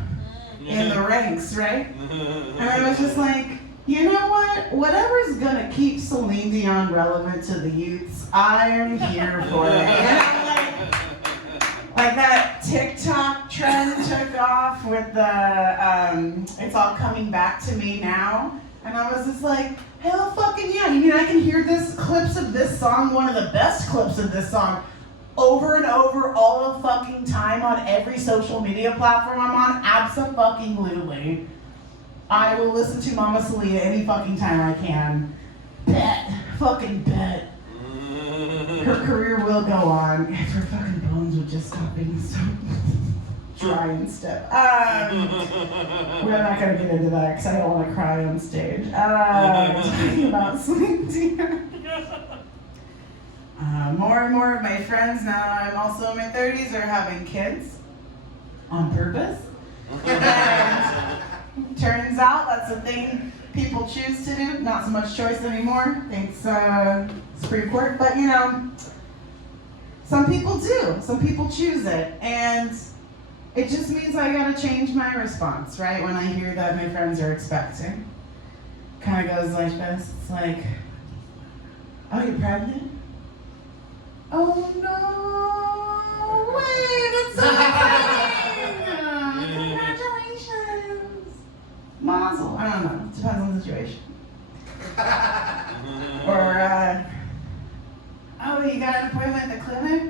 in the ranks, right? And I was just like, you know what? Whatever's gonna keep Celine Dion relevant to the youths, I am here for it. Like that TikTok trend took off with the it's all coming back to me now. And I was just like, hell fucking yeah. You mean I can hear clips of this song, one of the best clips of this song, over and over all the fucking time on every social media platform I'm on? Abso-fucking-lutely. I will listen to Mama Celia any fucking time I can. Bet. Fucking bet. Her career will go on if her fucking bones would just stop being so dry and stiff. We're not going to get into that because I don't want to cry on stage. Talking about Celine Dion. More and more of my friends, now I'm also in my 30s, are having kids on purpose. And turns out that's a thing people choose to do, not so much choice anymore, thanks Supreme Court, but you know, some people do, some people choose it, and it just means I gotta change my response, right, when I hear that my friends are expecting. Kind of goes like this, it's like, oh, you're pregnant? Oh no, wait, that's so exciting! Congratulations! Mazel. I don't know. Depends on the situation. Or, oh, you got an appointment at the clinic?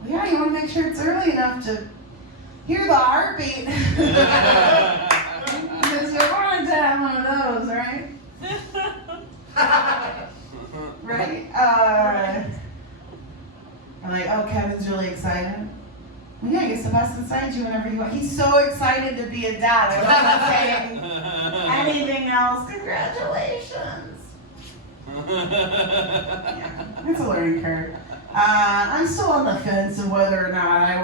Well, yeah, you want to make sure it's early enough to hear the heartbeat. Because you're going to have one of those, right? Right? I'm like, oh, Kevin's really excited. Well, yeah, he gets the best inside you whenever you want. He's so excited to be a dad. I'm not saying anything else. Congratulations. Yeah, it's a learning curve. I'm still on the fence of whether or not I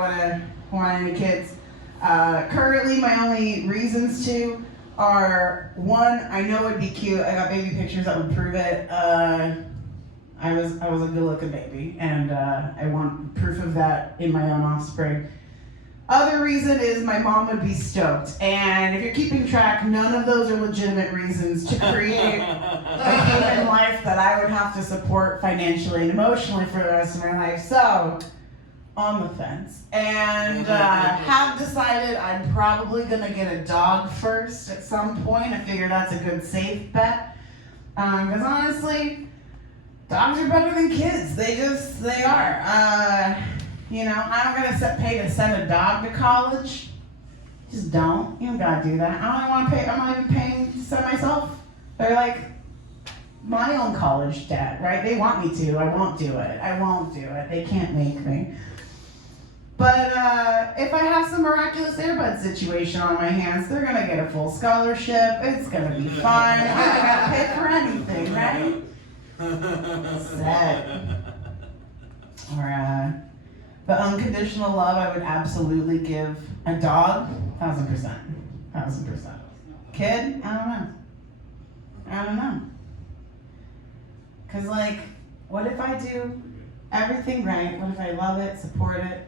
want any kids. Currently, my only reasons to are, one, I know it'd be cute. I got baby pictures that would prove it. I was a good-looking baby, and I want proof of that in my own offspring. Other reason is my mom would be stoked, and if you're keeping track, none of those are legitimate reasons to create a human life that I would have to support financially and emotionally for the rest of my life. So, on the fence, and have decided I'm probably gonna get a dog first at some point. I figure that's a good safe bet, because honestly, dogs are better than kids. They are. You know, I'm gonna pay to send a dog to college. Just don't. You don't gotta do that. I don't want to pay. I'm not even paying to send myself. They're like my own college debt, right? They want me to. I won't do it. They can't make me. But if I have some miraculous Airbud situation on my hands, they're gonna get a full scholarship. It's gonna be fine. I don't gotta pay for anything, right? Set. Or the unconditional love I would absolutely give a dog, 1,000%. Kid, I don't know. Cause like, what if I do everything right? What if I love it, support it,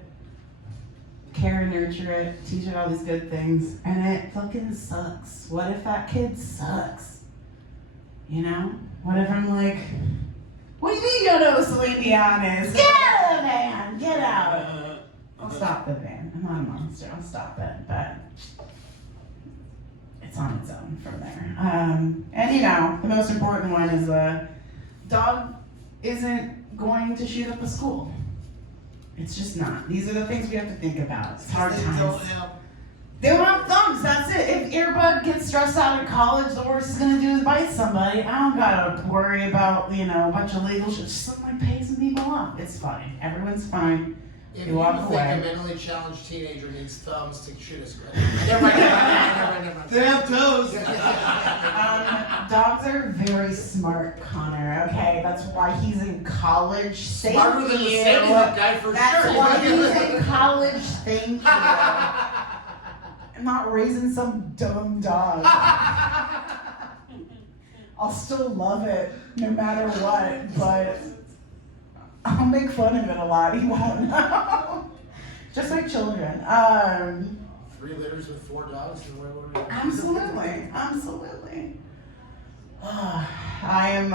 care and nurture it, teach it all these good things, and it fucking sucks? What if that kid sucks? You know? What if I'm like, what do you mean you don't know who Celine Dion is? Get out of the van! Get out! I'll stop the van. I'm not a monster. I'll stop it. But it's on its own from there. And you know, the most important one is dog isn't going to shoot up a school. It's just not. These are the things we have to think about. It's hard times. They don't have thumbs, that's it. If Earbud gets stressed out in college, the worst he's gonna do is bite somebody. I don't gotta worry about, you know, a bunch of legal shit. Just something like pay some people off. It's fine. Everyone's fine. If You you walk think away. a mentally challenged teenager needs thumbs to shoot his never mind. They have toes. Dogs are very smart, Connor, okay? That's why he's in college. Thank Smarter than the you. Sandy Hook guy for That's sure. why he's in college. Thank you. I'm not raising some dumb dog. I'll still love it no matter what, but I'll make fun of it a lot. He won't know. Just like children. 3 litters with 4 dogs. And what are we Absolutely. I am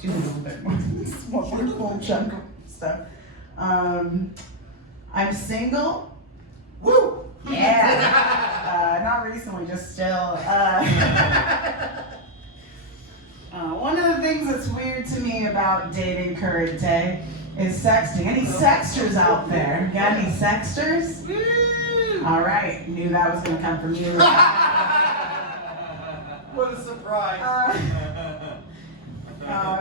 doing a little bit more. One wonderful chunk of stuff. I'm single. Woo! Yeah. Not recently, just still. One of the things that's weird to me about dating current day is sexting. Any sexters out there? Got any sexters? All right, knew that was gonna come from you. What a surprise.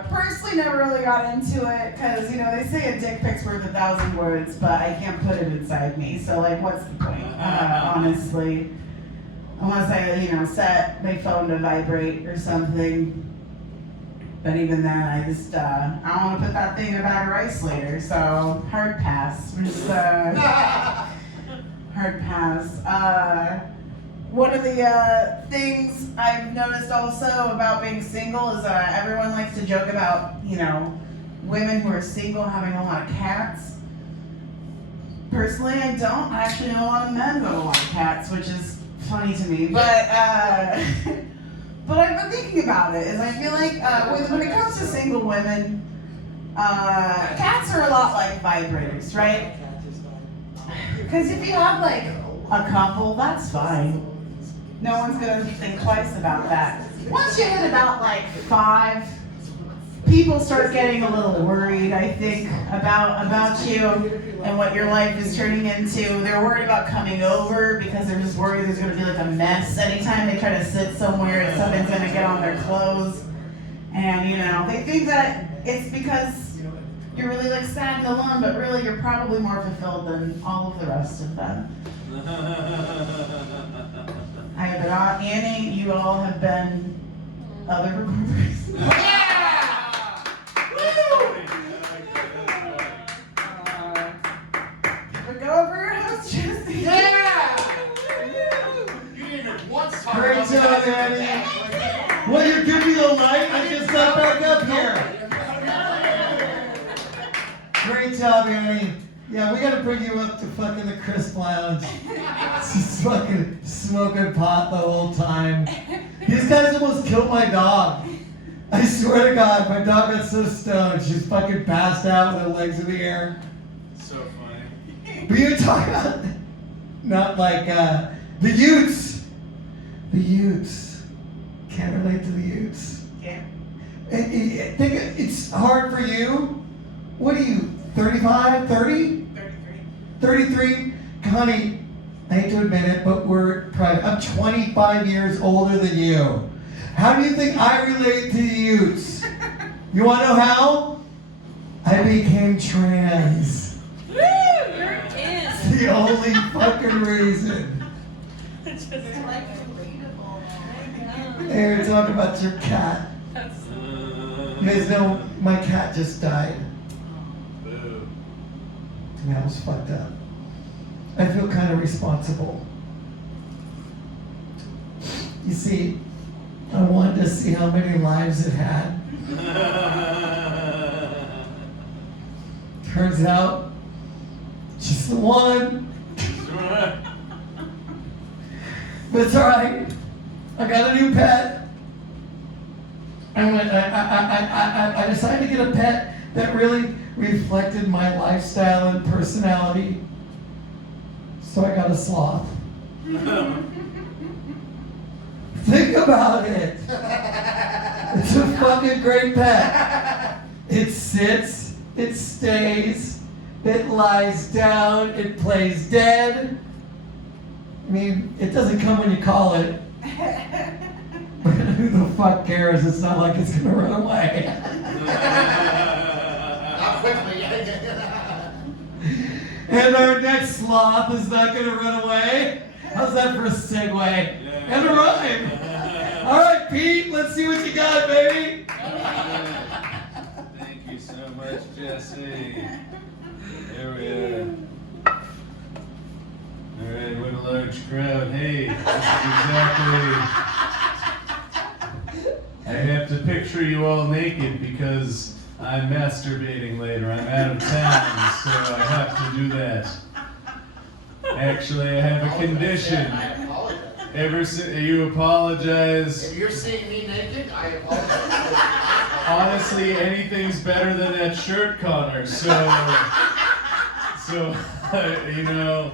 Personally, never really got into it because, you know, they say a dick pic's worth 1,000 words, but I can't put it inside me. So, like, what's the point? Honestly, unless I, you know, set my phone to vibrate or something. But even then, I just, I don't want to put that thing in a bag of rice later. So, hard pass. Just, hard pass. One of the things I've noticed also about being single is everyone likes to joke about, you know, women who are single having a lot of cats. Personally, I don't. I actually know a lot of men who have a lot of cats, which is funny to me. But but I've been thinking about it, is I feel like when it comes to single women, cats are a lot like vibrators, right? Because if you have like a couple, that's fine. No one's gonna think twice about that. Once you hit about like 5, people start getting a little worried, I think, about you and what your life is turning into. They're worried about coming over because they're just worried there's gonna be like a mess anytime they try to sit somewhere and something's gonna get on their clothes. And you know, they think that it's because you're really like sad and alone, but really you're probably more fulfilled than all of the rest of them. Annie, you all have been other performers. But go over your house, Jesse. Yeah! You didn't even once talk Great about job, Annie. Will you give me the light? I just got back up here. Great job, Annie. Yeah, we gotta bring you up to fucking the Crisp Lounge. Just fucking smoking pot the whole time. These guys almost killed my dog. I swear to God, my dog got so stoned, she's fucking passed out with her legs in the air. So funny. But you're talking about, not like, the Utes. The Utes. Can't relate to the Utes. Yeah. I think it's hard for you. What are you, 35, 30? 33? Connie, I hate to admit it, but I'm 25 years older than you. How do you think I relate to the Utes? You want to know how? I became trans. Woo! You're in. It's the only fucking reason. Hey, we're talking about your cat. You guys know my cat just died. Boo. And that was fucked up. I feel kind of responsible. You see, I wanted to see how many lives it had. Turns out, she's the one. But it's alright. I got a new pet. I decided to get a pet that really reflected my lifestyle and personality. So I got a sloth. Think about it. It's a fucking great pet. It sits, it stays, it lies down, it plays dead. I mean, it doesn't come when you call it. But who the fuck cares? It's not like it's gonna run away. Not quickly. And our next sloth is not gonna run away. How's that for a segue? Yeah. And a rhyme. All right, Pete, let's see what you got, baby. Thank you so much, Jesse. There we are. All right, what a large crowd. Hey, this is exactly. I have to picture you all naked because I'm masturbating later. I'm out of town, so I have to do that. Actually, I have a condition. I apologize. You apologize. If you're seeing me naked, I apologize. Honestly, anything's better than that shirt, Connor. So you know,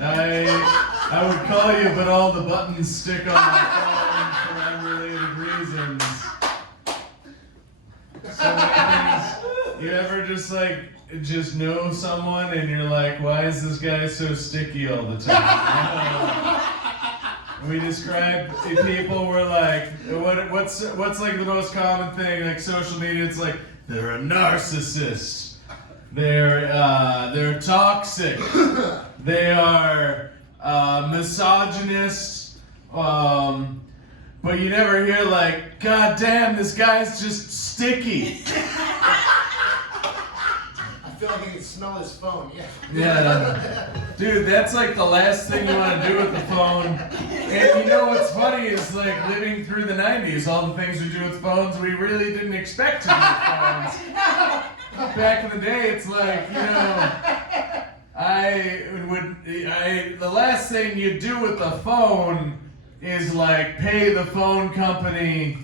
I would call you, but all the buttons stick on my phone for unrelated reasons. So you ever just know someone and you're like, why is this guy so sticky all the time? We describe people, we're like, what's like the most common thing, like social media, it's like, they're a narcissist. They're toxic. They are misogynist. But you never hear like, God damn, this guy's just sticky. I feel like I can smell his phone. Yeah. Dude, that's like the last thing you want to do with the phone. And you know what's funny is like living through the 90s, all the things we do with phones we really didn't expect to do with phones. Back in the day, it's like, you know, the last thing you do with the phone is like pay the phone company.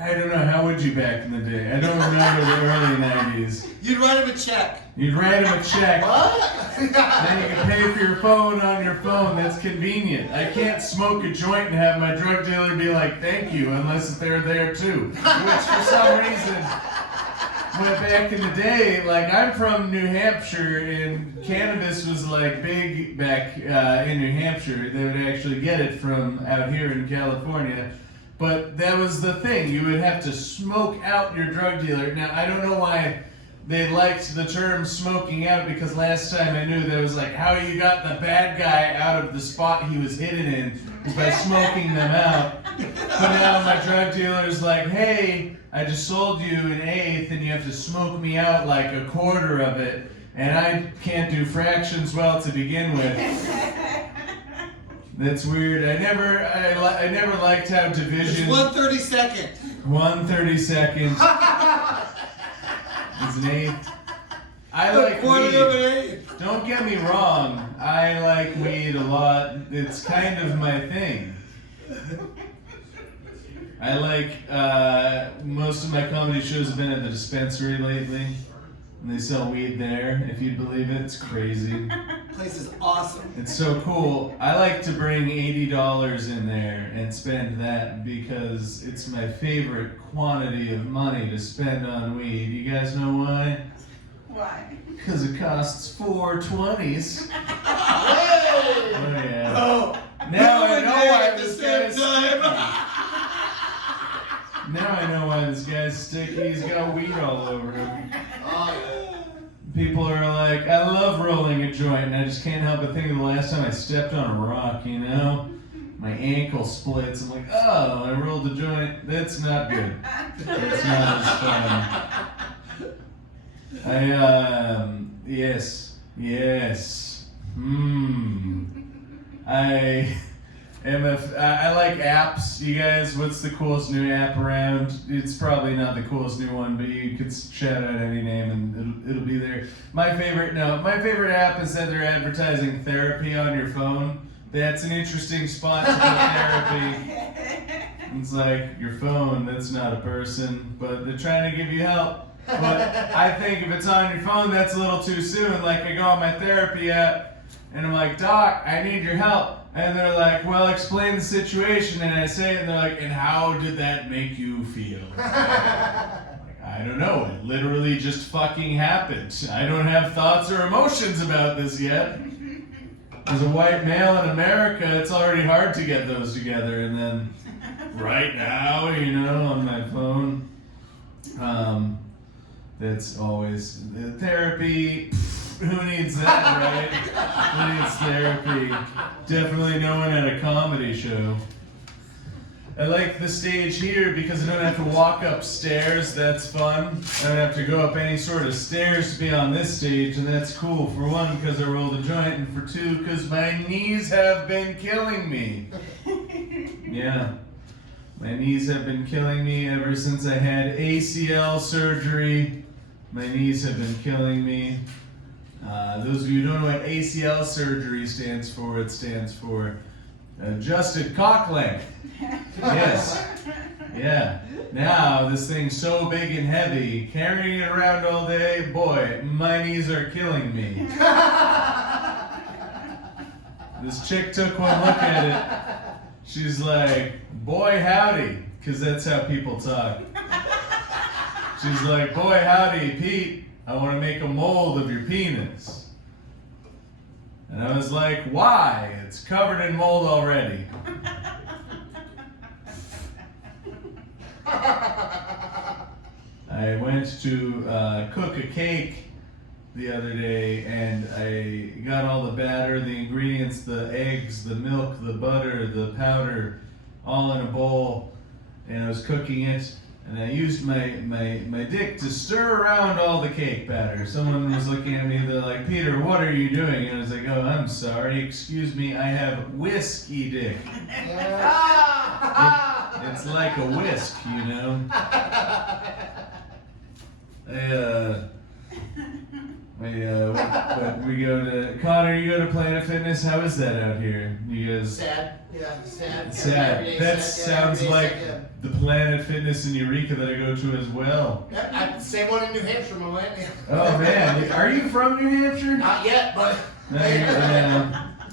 I don't know, how would you back in the day? I don't remember the early 90s. You'd write him a check. You'd write him a check. What? Then you can pay for your phone on your phone. That's convenient. I can't smoke a joint and have my drug dealer be like, thank you, unless they're there too. Which for some reason, went back in the day, like I'm from New Hampshire and cannabis was like big back in New Hampshire. They would actually get it from out here in California. But that was the thing. You would have to smoke out your drug dealer. Now, I don't know why they liked the term smoking out, because last time I knew that was like how you got the bad guy out of the spot he was hidden in was by smoking them out. But now my drug dealer's like, hey, I just sold you an eighth and you have to smoke me out like a quarter of it, and I can't do fractions well to begin with. That's weird. I never liked how division. It's 1/32. 1/32. It's an eighth. I like quarter of an weed. Don't get me wrong. I like weed a lot. It's kind of my thing. I like, most of my comedy shows have been at the dispensary lately. And they sell weed there, if you'd believe it. It's crazy. Place is awesome. It's so cool. I like to bring $80 in there and spend that because it's my favorite quantity of money to spend on weed. You guys know why? Why? Because it costs 4 20s. Hey! Oh yeah. Oh, Now I moving know there why at the this same guy's time. Now I know why this guy's sticky. He's got weed all over him. Oh, yeah. People are like, I love rolling a joint, and I just can't help but think of the last time I stepped on a rock, you know? My ankle splits. I'm like, oh, I rolled a joint. That's not good. That's not as fun. Yes. I like apps. You guys, what's the coolest new app around? It's probably not the coolest new one, but you could shout out any name and it'll be there. My favorite app is that they're advertising therapy on your phone. That's an interesting spot to put therapy. It's like your phone, that's not a person, but they're trying to give you help. But I think if it's on your phone, that's a little too soon. Like I go on my therapy app and I'm like, Doc, I need your help. And they're like, well, explain the situation. And I say it, and they're like, and how did that make you feel? Like, I don't know. It literally just fucking happened. I don't have thoughts or emotions about this yet. As a white male in America, it's already hard to get those together. And then right now, you know, on my phone, that's always therapy. Who needs that, right? Who needs therapy? Definitely no one at a comedy show. I like the stage here because I don't have to walk upstairs. That's fun. I don't have to go up any sort of stairs to be on this stage, and that's cool. For one, because I rolled a joint, and for two, because my knees have been killing me. Yeah. My knees have been killing me ever since I had ACL surgery. My knees have been killing me. Those of you who don't know what ACL surgery stands for, it stands for adjusted cock length. Yes. Yeah. Now, this thing's so big and heavy, carrying it around all day, boy, my knees are killing me. This chick took one look at it. She's like, boy, howdy, because that's how people talk. She's like, boy, howdy, Pete, I want to make a mold of your penis. And I was like, why? It's covered in mold already. I went to cook a cake the other day, and I got all the batter, the ingredients, the eggs, the milk, the butter, the powder, all in a bowl, and I was cooking it. And I used my dick to stir around all the cake batter. Someone was looking at me, they're like, Peter, what are you doing? And I was like, oh, I'm sorry, excuse me, I have whiskey dick. It's like a whisk, you know? We go to Connor. You go to Planet Fitness. How is that out here? You guys Sad. Yeah, sad. sad. Every day That sad, yeah, sounds every day like sad, the Planet Fitness in Eureka that I go to as well. yeah. Same one in New Hampshire, my man. Oh man, are you from New Hampshire? Not yet, but.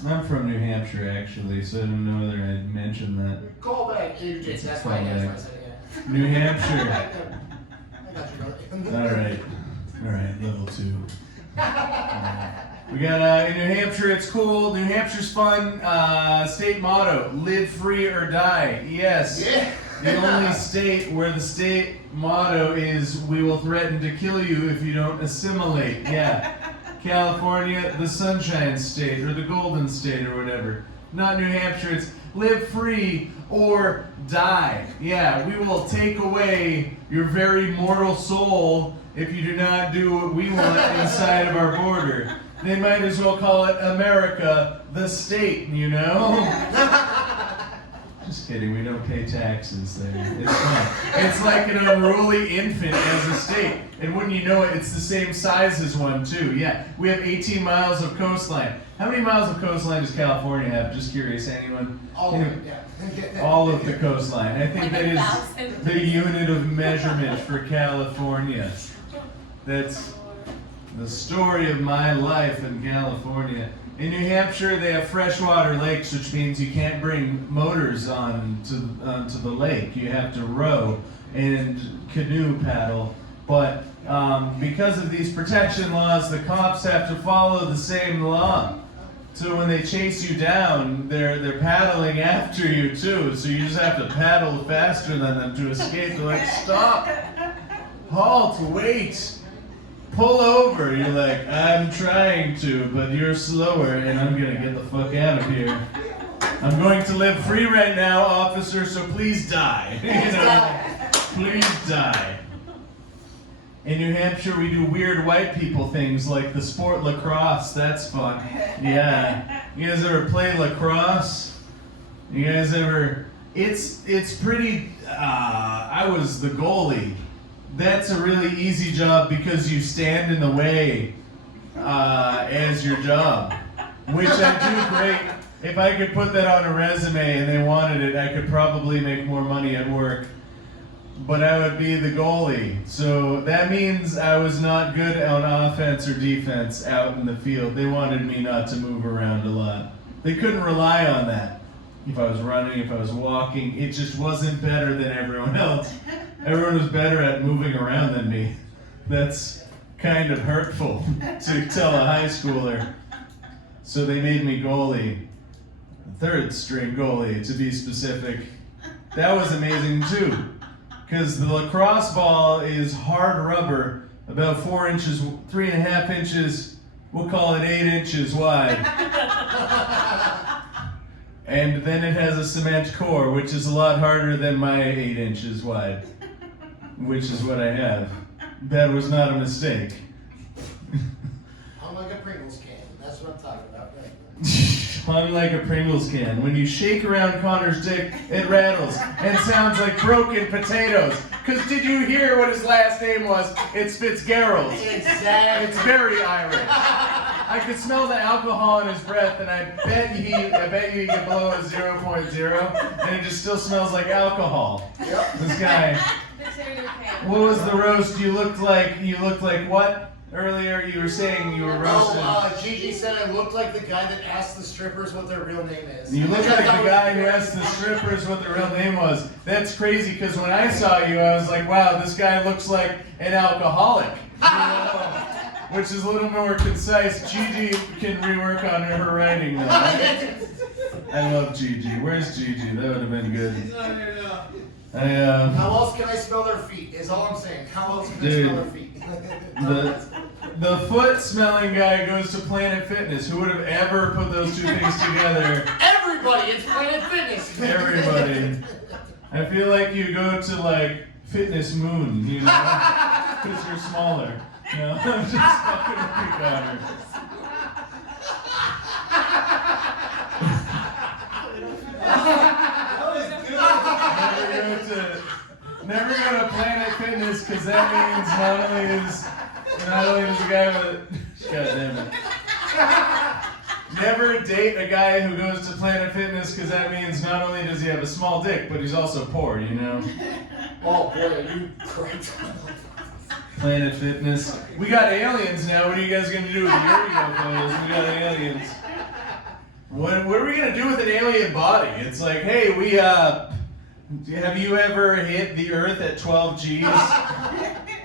I'm from New Hampshire actually, so I don't know whether I mentioned that. Call back, Jason. That's why I said yeah. New Hampshire. I got you, brother. All right, level 2. We got in New Hampshire. It's cool. New Hampshire's fun. State motto: live free or die. Yes. Yeah. The only state where the state motto is "we will threaten to kill you if you don't assimilate." Yeah. California, the Sunshine State or the Golden State or whatever. Not New Hampshire. It's live free or die. Yeah, we will take away your very mortal soul if you do not do what we want inside of our border. They might as well call it America, the state, you know? Just kidding, we don't pay taxes there. It's fun. It's like an unruly infant as a state. And wouldn't you know it, it's the same size as one too. Yeah, we have 18 miles of coastline. How many miles of coastline does California have? Just curious, anyone? All of it, yeah. All of the coastline. I think that is 1,000. the unit of measurement for California. That's the story of my life in California. In New Hampshire, they have freshwater lakes, which means you can't bring motors onto the lake. You have to row and canoe paddle. But because of these protection laws, the cops have to follow the same law. So when they chase you down, they're paddling after you too. So you just have to paddle faster than them to escape. They're like, stop, halt, wait. Pull over. You're like, I'm trying to, but you're slower, and I'm gonna get the fuck out of here. I'm going to live free right now, officer, so please die. Please die. In New Hampshire, we do weird white people things like the sport lacrosse. That's fun. Yeah. You guys ever play lacrosse? You guys ever? It's pretty. I was the goalie. That's a really easy job because you stand in the way as your job, which I do great. If I could put that on a resume and they wanted it, I could probably make more money at work. But I would be the goalie. So that means I was not good on offense or defense out in the field. They wanted me not to move around a lot. They couldn't rely on that. If I was running, if I was walking, it just wasn't better than everyone else. Everyone was better at moving around than me. That's kind of hurtful to tell a high schooler. So they made me goalie. Third string goalie, to be specific. That was amazing too. Because the lacrosse ball is hard rubber, about 4 inches, 3.5 inches, we'll call it 8 inches wide. And then it has a cement core, which is a lot harder than my 8 inches wide, which is what I have. That was not a mistake. I'm like a Pringles can. That's what I'm talking about. Hung like a Pringles can. When you shake around Connor's dick, it rattles and sounds like broken potatoes. Because did you hear what his last name was? It's Fitzgerald. Exactly. It's very Irish. I could smell the alcohol in his breath, and I bet you he could blow a 0.0, and it just still smells like alcohol. Yep. This guy. What was the roast? You looked like what? Earlier you were saying you were roasted. Gigi said I looked like the guy that asked the strippers what their real name is. You look like the guy who asked the strippers what their real name was. That's crazy, because when I saw you, I was like, wow, this guy looks like an alcoholic. Which is a little more concise. Gigi can rework on her writing now. I love Gigi. Where's Gigi? That would have been good. How else can I spell their feet? Is all I'm saying. How else can I spell their feet? The foot smelling guy goes to Planet Fitness. Who would have ever put those two things together? Everybody, it's Planet Fitness. Everybody. I feel like you go to like Fitness Moon, you know, because you're smaller. No, I'm just fucking with you, Connor. Never go to Planet Fitness, because that means not only is the guy with God damn it. Never date a guy who goes to Planet Fitness because that means not only does he have a small dick, but he's also poor, you know? Oh boy, you correct. Planet Fitness. We got aliens now. What are you guys going to do with the Yuri photos? We got aliens. What are we going to do with an alien body? It's like, hey, have you ever hit the Earth at 12 Gs?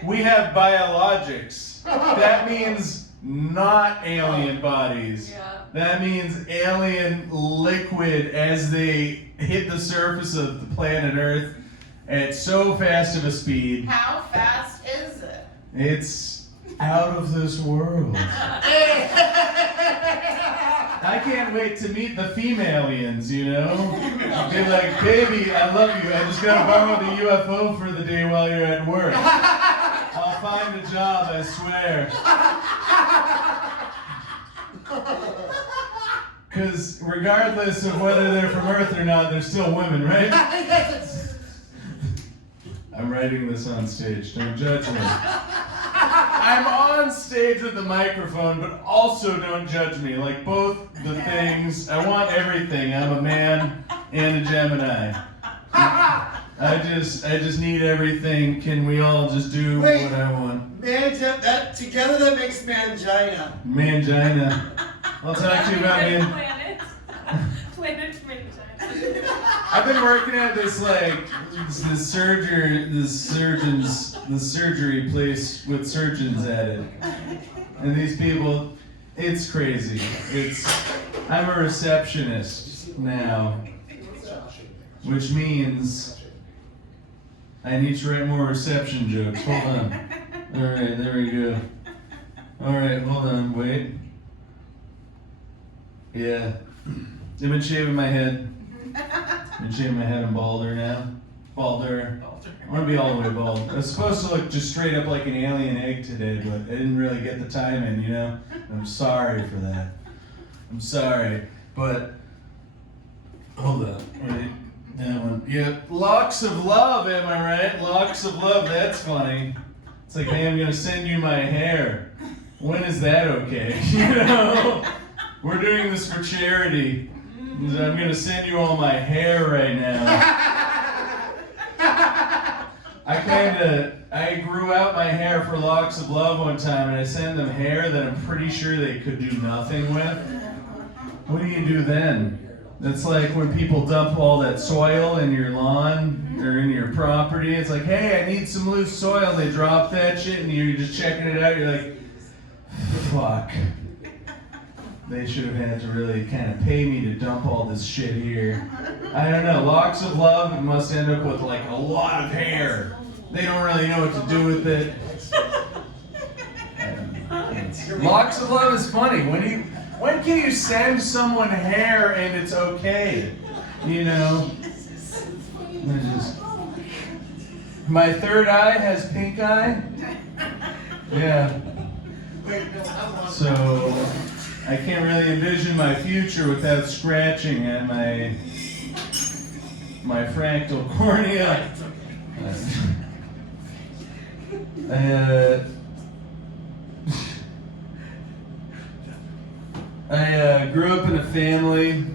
We have biologics. That means not alien bodies. Yeah. That means alien liquid as they hit the surface of the planet Earth at so fast of a speed. How fast is it? It's out of this world. I can't wait to meet the femalians, you know? Be like, baby, I love you. I just gotta borrow the UFO for the day while you're at work. I'll find a job, I swear. Because regardless of whether they're from Earth or not, they're still women, right? I'm writing this on stage, don't judge me. I'm on stage with the microphone, but also don't judge me. Like both the things, I want everything. I'm a man and a Gemini. I just need everything. Can we all just do what I want? That together that makes mangina. Mangina. I'll talk to you about me. Planet. Planet Mangina. I've been working at this surgery place with surgeons at it. And these people, it's crazy. I'm a receptionist now, which means I need to write more reception jokes. Hold on. All right, there we go. All right, hold on, wait. Yeah, I've been shaving my head. I'm balder now. Balder. I'm gonna be all the way bald. I was supposed to look just straight up like an alien egg today, but I didn't really get the time in, you know? I'm sorry for that. I'm sorry, but hold up. Wait, that one. Yeah, locks of love, am I right? Locks of love, that's funny. It's like, hey, I'm gonna send you my hair. When is that okay? You know? We're doing this for charity. I'm gonna send you all my hair right now. I grew out my hair for Locks of Love one time, and I sent them hair that I'm pretty sure they could do nothing with. What do you do then? That's like when people dump all that soil in your lawn or in your property. It's like, hey, I need some loose soil. They drop that shit, and you're just checking it out. You're like, fuck. They should have had to really kind of pay me to dump all this shit here. I don't know. Locks of Love must end up with like a lot of hair. They don't really know what to do with it. Locks of Love is funny. When can you send someone hair and it's okay? You know? My third eye has pink eye. Yeah. So I can't really envision my future without scratching at my fractal cornea. I grew up in a family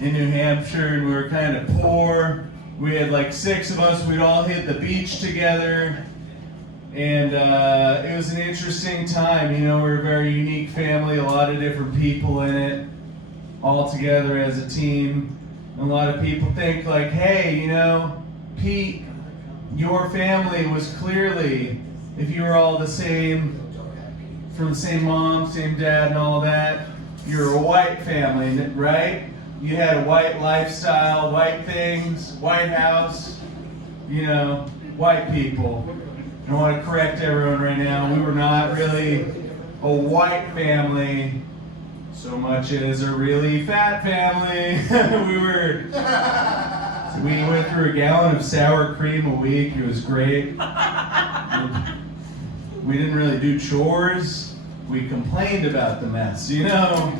in New Hampshire, and we were kind of poor. We had like 6 of us. We'd all hit the beach together. And it was an interesting time, you know. We're a very unique family, a lot of different people in it, all together as a team. And a lot of people think like, hey, you know, Pete, your family was clearly, if you were all the same, from the same mom, same dad and all that, you're a white family, right? You had a white lifestyle, white things, white house, you know, white people. I want to correct everyone right now. We were not really a white family so much as a really fat family. We went through a gallon of sour cream a week. It was great. We didn't really do chores. We complained about the mess, you know?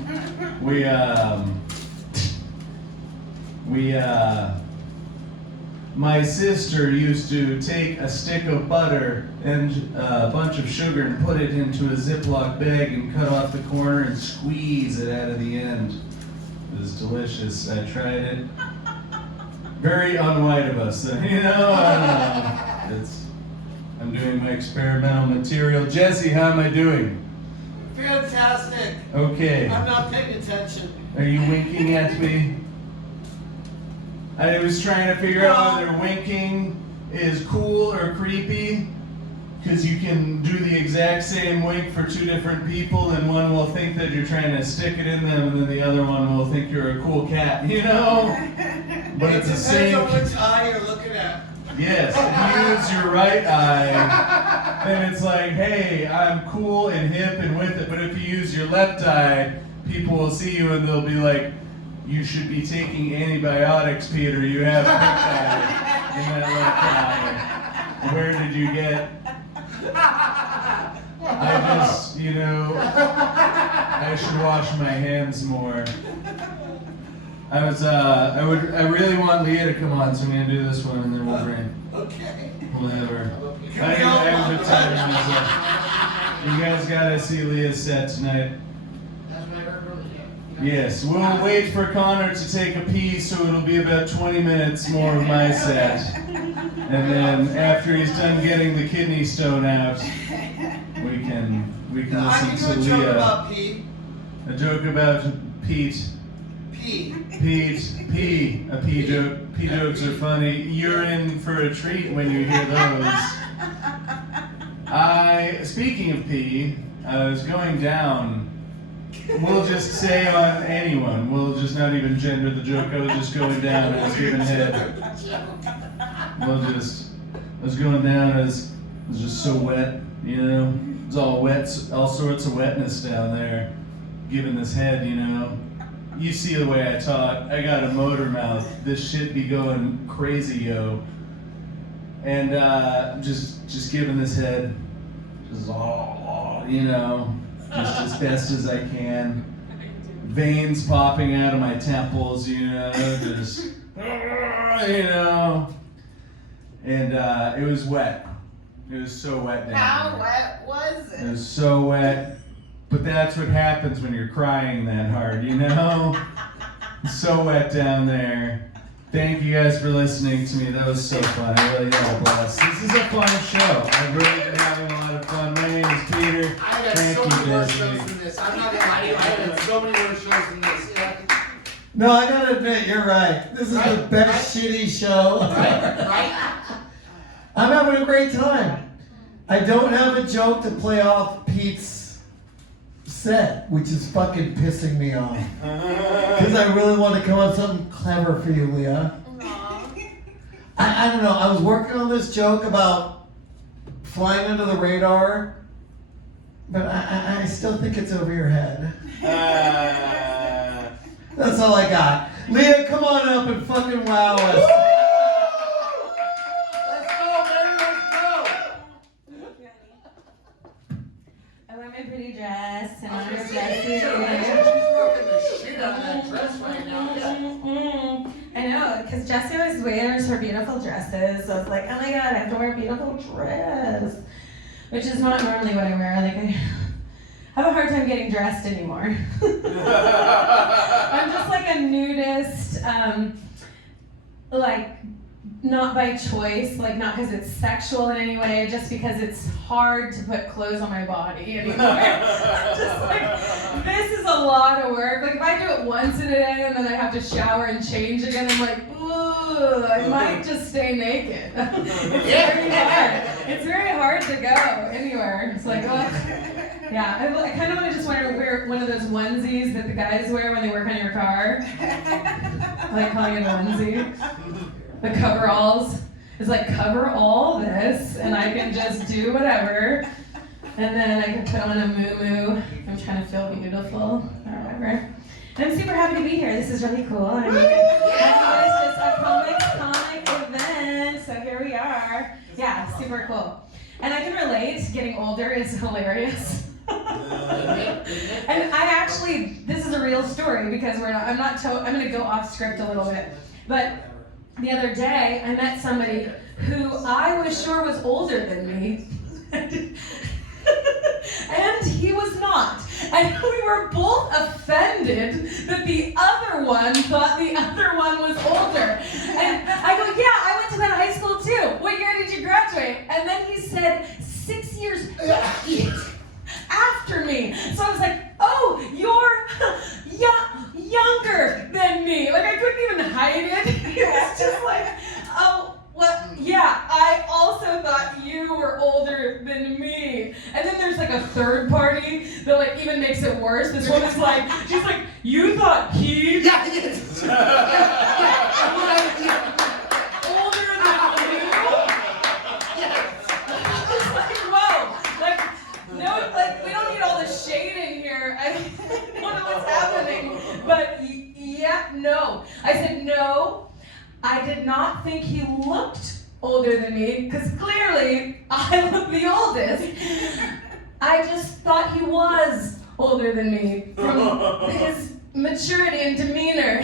my sister used to take a stick of butter and a bunch of sugar and put it into a Ziploc bag and cut off the corner and squeeze it out of the end. It was delicious. I tried it. Very unwhite of us, you know. I don't know. I'm doing my experimental material. Jesse, how am I doing? Fantastic. Okay. I'm not paying attention. Are you winking at me? I was trying to figure out whether winking is cool or creepy, because you can do the exact same wink for two different people, and one will think that you're trying to stick it in them, and then the other one will think you're a cool cat, you know? But it's the same. Depends on which eye you're looking at. Yes, if you use your right eye, then it's like, hey, I'm cool and hip and with it. But if you use your left eye, people will see you and they'll be like, you should be taking antibiotics, Peter. You have pink eye in that left eye. Where did you get? I just, you know, I should wash my hands more. I really want Leah to come on, so I'm gonna do this one and then we'll bring. Okay. Whatever. I have a good time myself. You guys gotta see Leah's set tonight. That's what I heard earlier. Yes, we'll wait for Connor to take a pee, so it'll be about 20 minutes more of my set. And then after he's done getting the kidney stone out, we can listen to a joke Leah. about Pete. A joke about Pete. Pee. A pee joke. Pee jokes are funny. You're in for a treat when you hear those. Speaking of pee, I was going down. We'll just say on anyone. We'll just not even gender the joke. I was just going down. I was giving head. I was going down. It was just so wet, you know. It was all wet, all sorts of wetness down there. Giving this head, you know. You see the way I talk. I got a motor mouth. This shit be going crazy, yo. And just giving this head, just you know, just as best as I can. Veins popping out of my temples, you know, just you know. And it was wet. It was so wet down How there. wet was It it? was so wet. But that's what happens when you're crying that hard, you know? It's so wet down there. Thank you guys for listening to me. That was so fun. I really had a blast. This is a fun show. I've really been having a lot of fun. My name is Peter. I had Thank so you, many worse Jesse. shows than this. I'm not gonna lie to you. I had so many worse shows than this. Yeah. No, I gotta admit, you're right. This is the Right, best shitty show. Right? I'm having a great time. I don't have a joke to play off Pete's set, which is fucking pissing me off. Because I really want to come up with something clever for you, Leah. I don't know. I was working on this joke about flying under the radar, but I still think it's over your head. That's all I got. Leah, come on up and fucking wow us. Let's go, baby. Let's go. I wear my pretty dress and I'm She's Jessie. working the shit out of that dress right now. I know, because Jessie always wears her beautiful dresses. So I was like, oh my god, I have to wear a beautiful dress. Which is not normally what I wear. Like, I have a hard time getting dressed anymore. I'm just like a nudist, like, not by choice, like not because it's sexual in any way, just because it's hard to put clothes on my body anymore. I'm just like, this is a lot of work. Like if I do it once in a day and then I have to shower and change again, I'm like, ooh, I might just stay naked. It's very hard. It's very hard to go anywhere. It's like, ugh. Yeah, I kind of just want to wear one of those onesies that the guys wear when they work on your car. I like calling it a onesie. The coveralls. It's like, cover all this, and I can just do whatever. And then I can put on a moo-moo. I'm trying to feel beautiful, or whatever. And I'm super happy to be here. This is really cool. I mean, it's just a comic event, so here we are. Yeah, super cool. And I can relate. Getting older is hilarious. And I actually, this is a real story because I'm going to go off script a little bit. But the other day, I met somebody who I was sure was older than me. And he was not. And we were both offended that the other one thought the other one was older. And I go, yeah, I went to that high school too. What year did you graduate? And then he said, 6 years after me. So I was like, oh, you're younger than me. Like, I couldn't even hide it. It was just like, oh, what? Yeah, I also thought you were older than me. And then there's like a third party that like even makes it worse. This woman's like, she's like, you thought he Yeah, yes. older than you? It's like, whoa, like, no, like, we don't need all the shade in here. I don't know what's happening. But yeah, no. I said, no, I did not think he looked older than me, because clearly I look the oldest. I just thought he was older than me from his maturity and demeanor.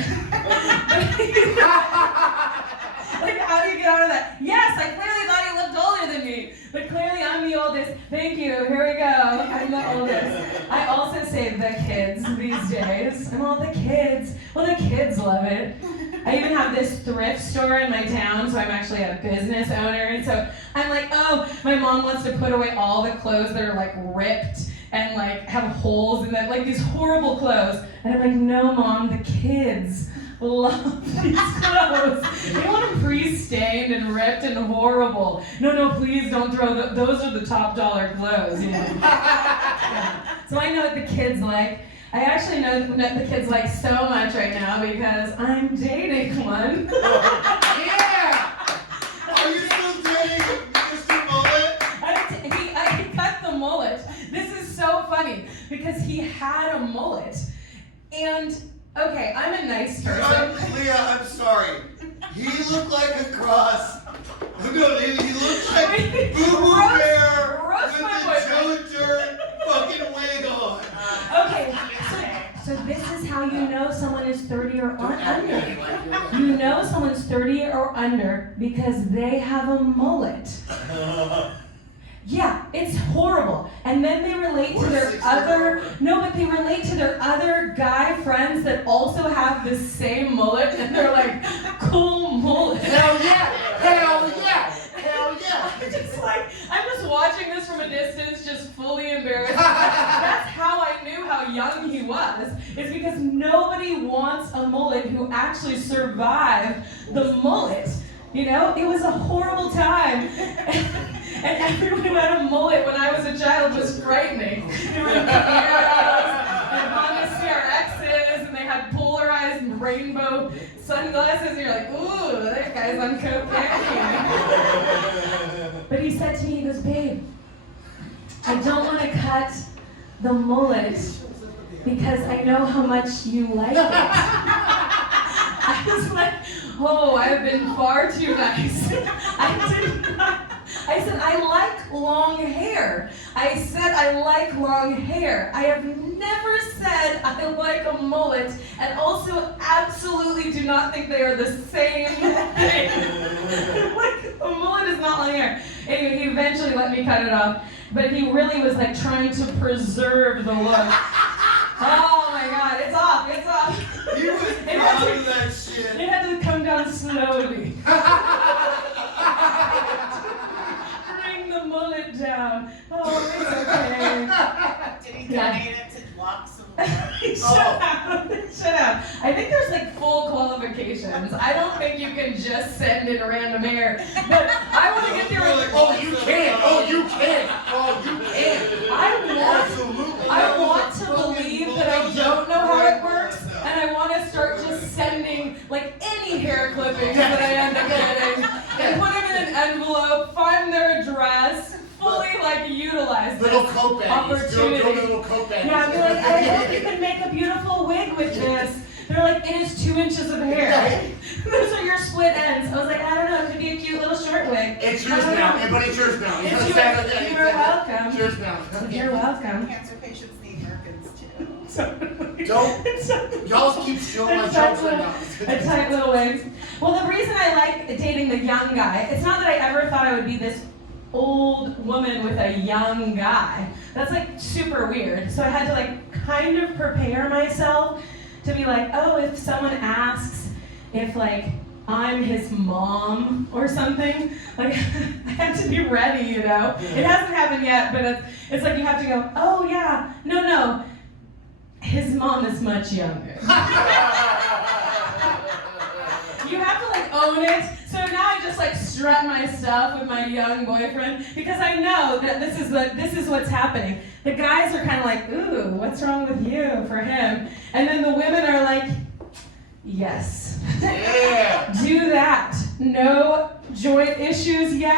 Like, how do you get out of that? Yes, I clearly thought he looked older than me, but clearly I'm the oldest. Thank you, here we go, I'm the oldest. I also say the kids these days. I'm all the kids. Well, the kids love it. I even have this thrift store in my town, so I'm actually a business owner, and so I'm like, oh, my mom wants to put away all the clothes that are like ripped and like have holes in them, like these horrible clothes. And I'm like, no, Mom, the kids love these clothes. They want them pre-stained and ripped and horrible. No, please don't throw those are the top dollar clothes, you know. Yeah. So I know what the kids like. I actually know what the kids like so much right now because I'm dating one. Yeah! Are you still dating Mr. Mullet? I cut the mullet. This is so funny because he had a mullet. And, okay, I'm a nice person. Leah, I'm sorry. He looked like a cross. No, he looked like Boo Boo Bear roast with my the boyfriend. Joe Dirt fucking wig on. Okay, so this is how you know someone is 30 or under. You know someone's 30 or under because they have a mullet. Yeah, it's horrible. And then they relate to their they relate to their other guy friends that also have the same mullet, and they're like, cool mullet. Hell yeah! Hell yeah! Hell yeah! I'm just watching this from a distance, just fully embarrassed. That's how I knew how young he was. It's because nobody wants a mullet who actually survived the mullet. You know, it was a horrible time. And everyone who had a mullet when I was a child was frightening. They were Camaros and Honda CRXs, and they had polarized rainbow sunglasses, and you're like, ooh, that guy's on cocaine. But he said to me, he goes, babe, I don't want to cut the mullet because I know how much you like it. I was like, oh, I've been far too nice. I said, I like long hair. I said, I like long hair. I have never said I like a mullet, and also absolutely do not think they are the same thing. Like, a mullet is not long hair. Anyway, he eventually let me cut it off, but he really was like trying to preserve the look. Oh my God, it's off, it's off. He was proud of that shit. It had to come down slowly. Bring the mullet down. Oh, it's okay. Did he donate it to blocks of Shut up. I think there's like full qualifications. I don't think you can just send in random hair. But I want to get there. Oh, you can! Oh, you can! Oh, you can! I want to believe that I don't know how it works, and I want to start just sending like any hair clippings that I end up getting, and put them in an envelope, find their address, fully like utilize Little this coat baggies. opportunity. Do little coat baggies. Yeah, I'd be like, I hope you can make a beautiful wig with this. They're like, it is 2 inches of hair. Those are your split ends. I was like, I don't know, it could be a cute little short wig. It's yours now. But it's yours now. It's yours. You're welcome. It's yours now. You're welcome. Cancer patients need Merkins too. Don't. Y'all keep stealing my jokes right now. A tight little waist. Well, the reason I like dating the young guy, it's not that I ever thought I would be this old woman with a young guy. That's like super weird. So I had to like kind of prepare myself to be like, oh, if someone asks if like I'm his mom or something, like I have to be ready, you know? It hasn't happened yet, but it's like you have to go, oh yeah, no, his mom is much younger. You have to like own it. So now I just like strut my stuff with my young boyfriend because I know that this is what's happening. The guys are kind of like, ooh, what's wrong with you for him? And then the women are like, yes. Yeah. Do that. No joint issues yet.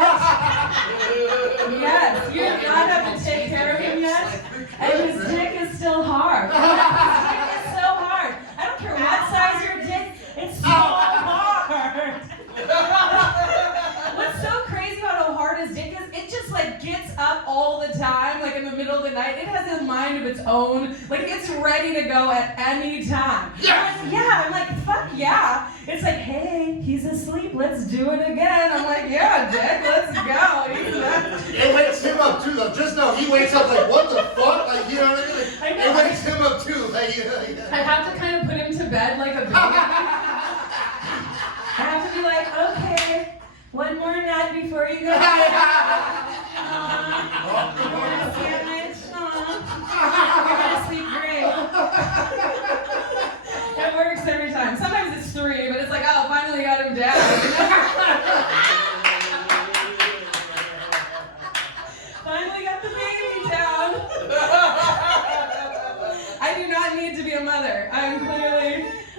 Yes. You do not have to take care of him yet. And his dick is still hard. His dick is so hard. I don't care what size your dick, it's so hard. What's so crazy about how hard his dick is, it just like gets up all the time, like in the middle of the night. It has a mind of its own. Like it's ready to go at any time. Yeah, I'm like, fuck yeah. It's like, hey, he's asleep, let's do it again. I'm like, yeah, dick, let's go. It wakes him up too, though. Just know he wakes up like, what the fuck? Like, you know what I mean? Like, I know. It wakes him up too. Like, you know, I have to kind of put him to bed like a baby. I have to be like, okay, one more nut before you go to bed. You're gonna sandwich. You're gonna sleep great. It works every time. Sometimes it's 3, but it's like, oh, finally got him down. Finally got the baby down. I do not need to be a mother.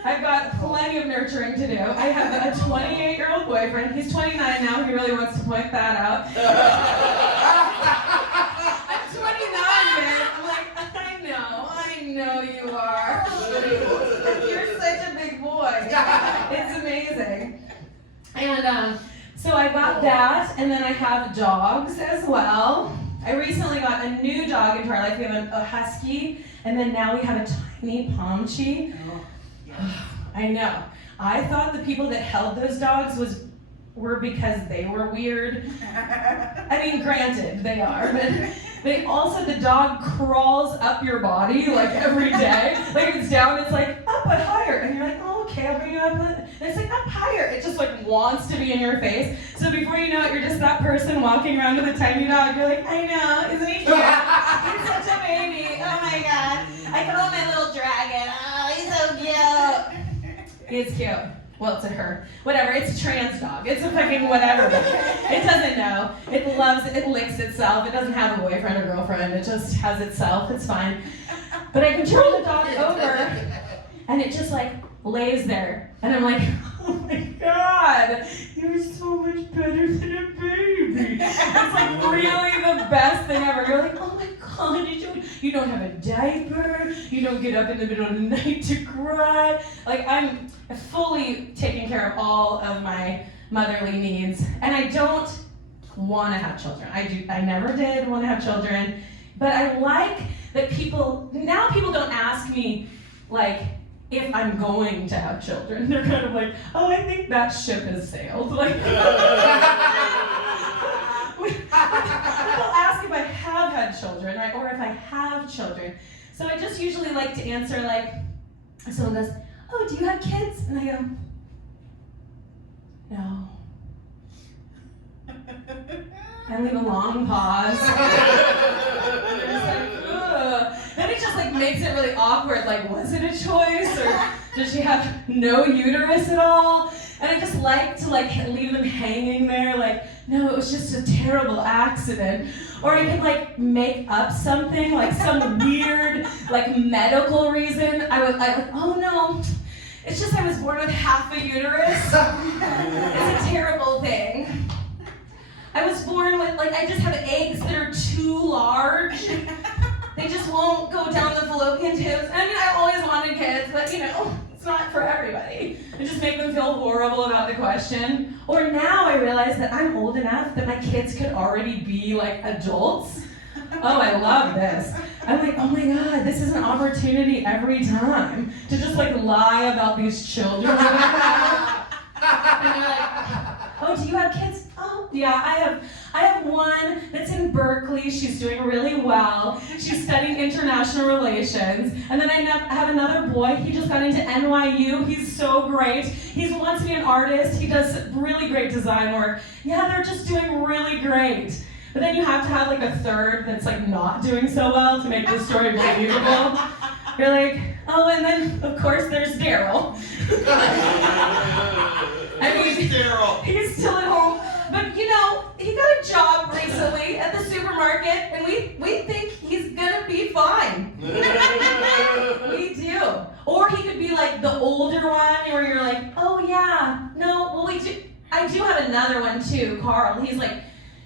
I've got plenty of nurturing to do. I have a 28-year-old boyfriend. He's 29 now. He really wants to point that out. I'm 29, man. I'm like, I know you are. You're such a big boy. It's amazing. And so I got that, and then I have dogs as well. I recently got a new dog into our life. We have a husky, and then now we have a tiny pomchi. I know. I thought the people that held those dogs were because they were weird. I mean, granted, they are, but they also, the dog crawls up your body like every day. Like if it's down, it's like up but higher. And you're like, oh, okay, I'll bring you up. And it's like up higher. It just like wants to be in your face. So before you know it, you're just that person walking around with a tiny dog. You're like, I know, isn't he cute? He's such a baby. Oh my God. I call him my little dragon. Oh, he's so cute. It's cute. Well, it's a her. Whatever. It's a trans dog. It's a fucking whatever. It doesn't know. It loves it. It licks itself. It doesn't have a boyfriend or girlfriend. It just has itself. It's fine. But I can turn the dog over, and it just like lays there. And I'm like, oh my God, you're so much better than a baby. It's like really the best thing ever. You're like, oh my God, you don't have a diaper. You don't get up in the middle of the night to cry. Like I'm fully taking care of all of my motherly needs. And I don't want to have children. I never did want to have children. But I like that people don't ask me like, if I'm going to have children. They're kind of like, oh, I think that ship has sailed. Like, they'll ask if I have had children, right? Or if I have children. So I just usually like to answer like, someone goes, oh, do you have kids? And I go, no. I leave a long pause. Then it just like makes it really awkward. Like, was it a choice, or did she have no uterus at all? And I just like to like leave them hanging there. Like, no, it was just a terrible accident. Or I could like make up something, like some weird like medical reason. I was like, oh no, it's just I was born with half a uterus. It's a terrible thing. I was born with, like, I just have eggs that are too large. They just won't go down the fallopian tubes. I mean, I always wanted kids, but, you know, it's not for everybody. I just make them feel horrible about the question. Or now I realize that I'm old enough that my kids could already be, like, adults. Oh, I love this. I'm like, oh my God, this is an opportunity every time to just like lie about these children. And you're like, oh, do you have kids? Oh, yeah, I have one that's in Berkeley. She's doing really well. She's studying international relations. And then I have another boy. He just got into NYU. He's so great. He wants to be an artist. He does really great design work. Yeah, they're just doing really great. But then you have to have like a third that's like not doing so well to make the story believable. You're like, oh, and then of course there's Daryl. I mean, he's still at home. But you know, he got a job recently at the supermarket, and we think he's gonna be fine. We do. Or he could be like the older one, where you're like, oh yeah, no, well I do have another one too, Carl.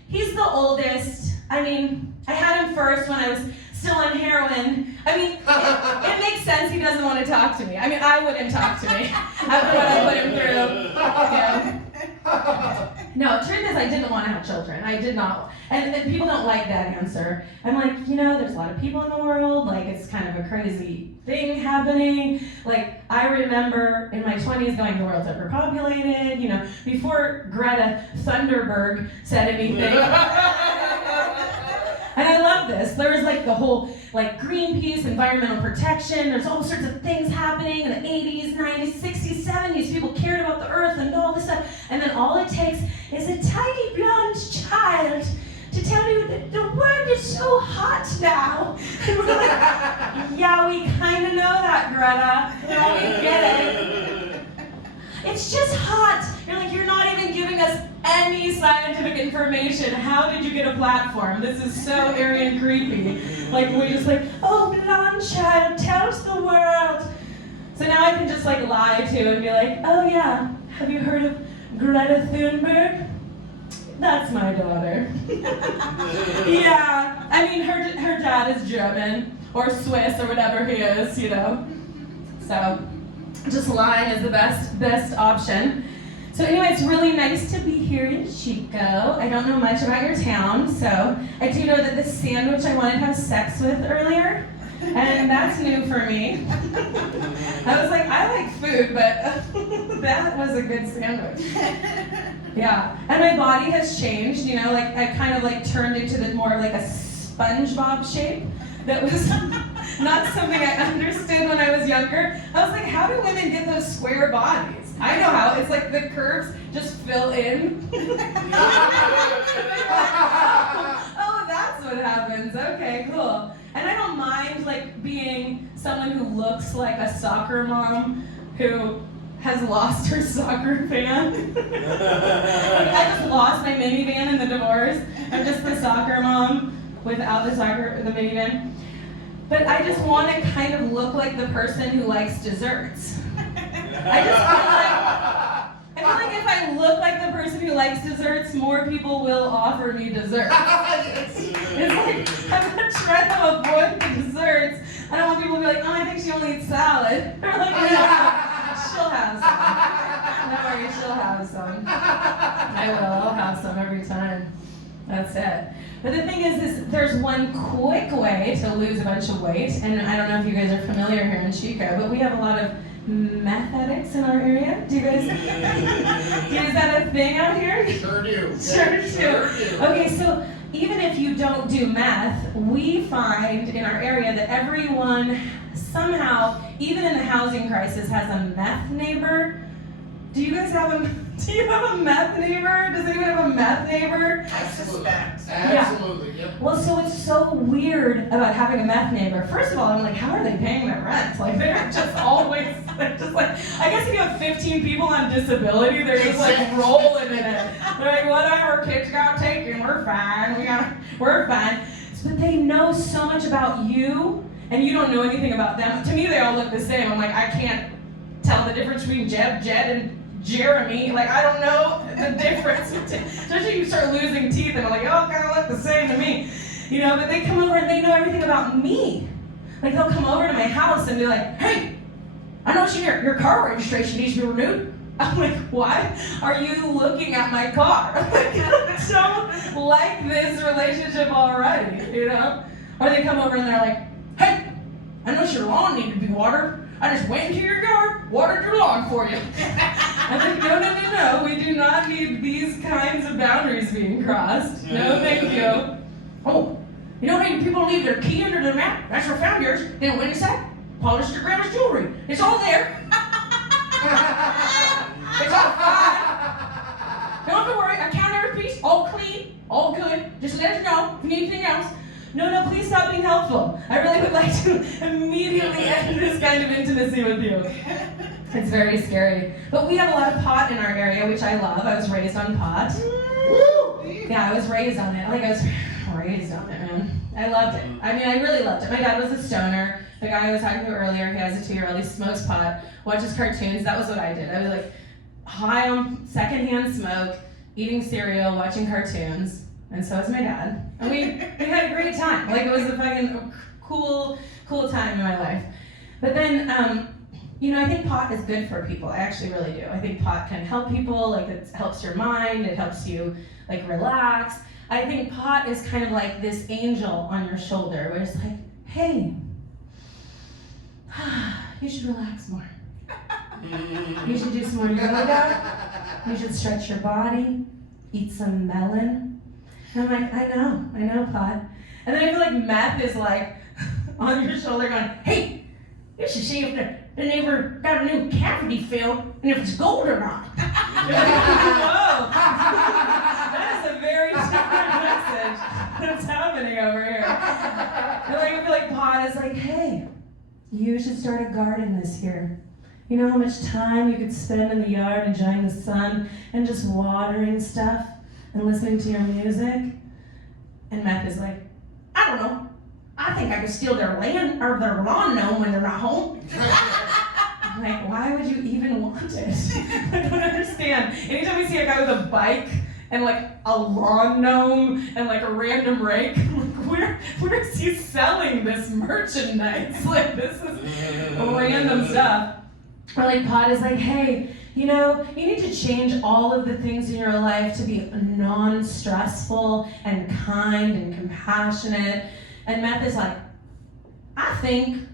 He's the oldest. I mean, I had him first when I was still on heroin. I mean, it makes sense he doesn't want to talk to me. I mean, I wouldn't talk to me after what I put him through. Yeah. No, truth is I didn't want to have children. I did not. And people don't like that answer. I'm like, you know, there's a lot of people in the world. Like, it's kind of a crazy thing happening. Like, I remember in my 20s going, the world's overpopulated, you know, before Greta Thunberg said anything. And I love this. There was like the whole like Greenpeace, environmental protection. There's all sorts of things happening in the 80s, 90s, 60s, 70s. People cared about the earth and all this stuff. And then all it takes is a tiny blonde child to tell you that the world is so hot now. And we're like, yeah, we kind of know that, Greta. Yeah, we get it. It's just hot. You're like, you're not even giving us any scientific information. How did you get a platform? This is so eerie and creepy. Like, we just like, oh, blonde child, tell us the world. So now I can just like lie to and be like, oh yeah, have you heard of Greta Thunberg? That's my daughter. Yeah, I mean, her dad is German or Swiss or whatever he is, you know. So just lying is the best option. So anyway, it's really nice to be here in Chico. I don't know much about your town, so I do know that the sandwich I wanted to have sex with earlier, and that's new for me. I was like, I like food, but that was a good sandwich. Yeah, and my body has changed, you know, like I kind of like turned into the more like a SpongeBob shape. That was not something I understood when I was younger. I was like, how do women get those square bodies? I know how. It's like the curves just fill in. Oh, that's what happens. Okay, cool. And I don't mind like being someone who looks like a soccer mom who has lost her soccer fan. Like, I just lost my minivan in the divorce. I'm just the soccer mom without the minivan. But I just want to kind of look like the person who likes desserts. I feel like if I look like the person who likes desserts, more people will offer me desserts. It's like, I'm not trying to avoid the desserts. I don't want people to be like, oh, I think she only eats salad. Or like, no, she'll have some. Don't worry, she'll have some. I will, I'll have some every time. That's it. But the thing is there's one quick way to lose a bunch of weight, and I don't know if you guys are familiar here in Chico, but we have a lot of meth addicts in our area. Do you guys, is that a thing out here? Sure do. Sure do. Okay, so even if you don't do meth, we find in our area that everyone somehow, even in the housing crisis, has a meth neighbor. Do you guys have a meth neighbor? Does anyone have a meth neighbor? I suspect. Absolutely, yep. Well, so it's so weird about having a meth neighbor. First of all, I'm like, how are they paying their rent? Like, they're just always, they're just like, I guess if you have 15 people on disability, they're just like rolling in it. They're like, whatever, kids got taken, we're fine, we're fine. But they know so much about you, and you don't know anything about them. To me, they all look the same. I'm like, I can't tell the difference between Jed, and Jeremy, like I don't know the difference. Especially if you start losing teeth and I'm like, oh, kind of look the same to me, you know. But they come over and they know everything about me. Like they'll come over to my house and be like, hey, I noticed your car registration needs to be renewed. I'm like, what? Are you looking at my car? I'm like, I don't like this relationship already, you know. Or they come over and they're like, hey, I noticed your lawn needed to be watered. I just went into your yard, watered your lawn for you. I'm like, no, we do not need these kinds of boundaries being crossed. No, thank you. Oh, you know how you people leave their key under their mat? That's where I found yours. Then I went inside, polished your grandma's jewelry. It's all there. It's all fine. Don't have to worry, I count every piece, all clean, all good. Just let us know if you need anything else. No, please stop being helpful. I really would like to immediately end this kind of intimacy with you. It's very scary. But we have a lot of pot in our area, which I love. I was raised on pot. Yeah, I was raised on it. I was raised on it, man. I loved it. I mean, I really loved it. My dad was a stoner. The guy I was talking to earlier, he has a 2-year-old, he smokes pot, watches cartoons. That was what I did. I was like high on secondhand smoke, eating cereal, watching cartoons. And so was my dad. And we had a great time. It was a fucking cool time in my life. But then, I think pot is good for people. I actually really do. I think pot can help people. It helps your mind. It helps you, relax. I think pot is kind of like this angel on your shoulder where it's like, hey, you should relax more. You should do some more yoga. You should stretch your body. Eat some melon. And I'm like, I know, pot. And then I feel like meth is on your shoulder going, hey, you should see if the neighbor got a new cavity filled and if it's gold or not. Whoa, that is a very different message that's happening over here. And I feel like pot is like, hey, you should start a garden this year. You know how much time you could spend in the yard enjoying the sun and just watering stuff? And listening to your music, and meth is like, I don't know. I think I could steal their land or their lawn gnome when they're not home. I'm like, why would you even want it? I don't understand. Anytime we see a guy with a bike and a lawn gnome and a random rake, I'm like, where is he selling this merchandise? This is random stuff. Or pot is like, hey, you need to change all of the things in your life to be non-stressful and kind and compassionate. And meth is like, I think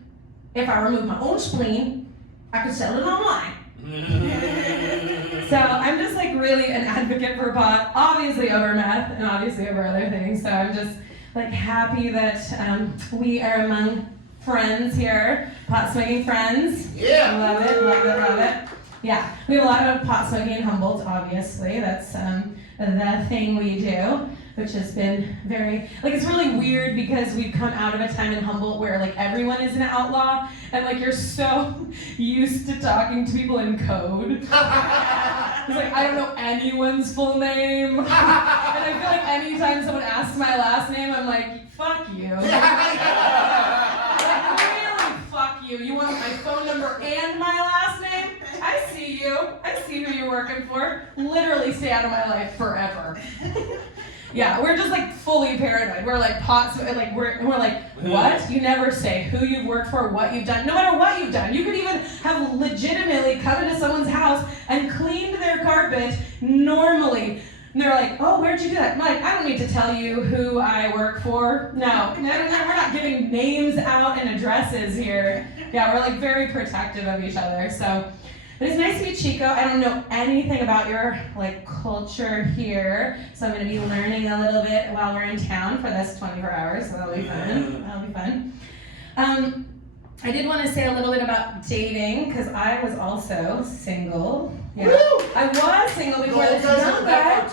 if I remove my own spleen, I could sell it online. So I'm just really an advocate for pot, obviously over meth and obviously over other things. So I'm just happy that we are among friends here, pot smoking friends. Yeah. Love it. Yeah, we have a lot of pot smoking in Humboldt, obviously. That's the thing we do, which has been very, it's really weird because we've come out of a time in Humboldt where everyone is an outlaw and you're so used to talking to people in code. It's I don't know anyone's full name. And I feel anytime someone asks my last name, I'm like, fuck you. Really, fuck you. You want my phone number and my last name? I see you. I see who you're working for. Literally stay out of my life forever. Yeah, we're just fully paranoid. We're pots, we're what? You never say who you've worked for, what you've done, no matter what you've done. You could even have legitimately come into someone's house and cleaned their carpet normally. And they're like, oh, where'd you do that? I'm like, I don't need to tell you who I work for. No, we're not giving names out and addresses here. Yeah, we're very protective of each other. So. But it's nice to meet Chico. I don't know anything about your culture here, so I'm going to be learning a little bit while we're in town for this 24 hours, so that'll be fun. I did want to say a little bit about dating, because I was also single. Yeah. Woo! I was single before this young guy.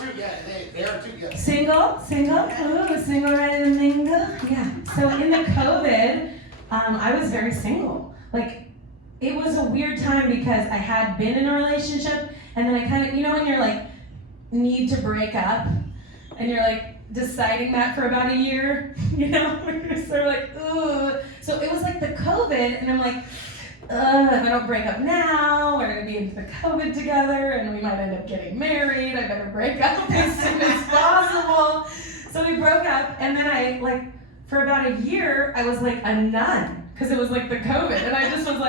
They are too, yeah. Single, ooh, single right in the mingle. Yeah. So in the COVID, I was very single. It was a weird time because I had been in a relationship, and then I kind of, when you're need to break up, and you're deciding that for about a year, you're sort of ooh. So it was the COVID, and I'm if I don't break up now, we're gonna be into the COVID together, and we might end up getting married. I better break up as soon as possible. So we broke up, and then I for about a year, I was a nun, because it was the COVID, and I just was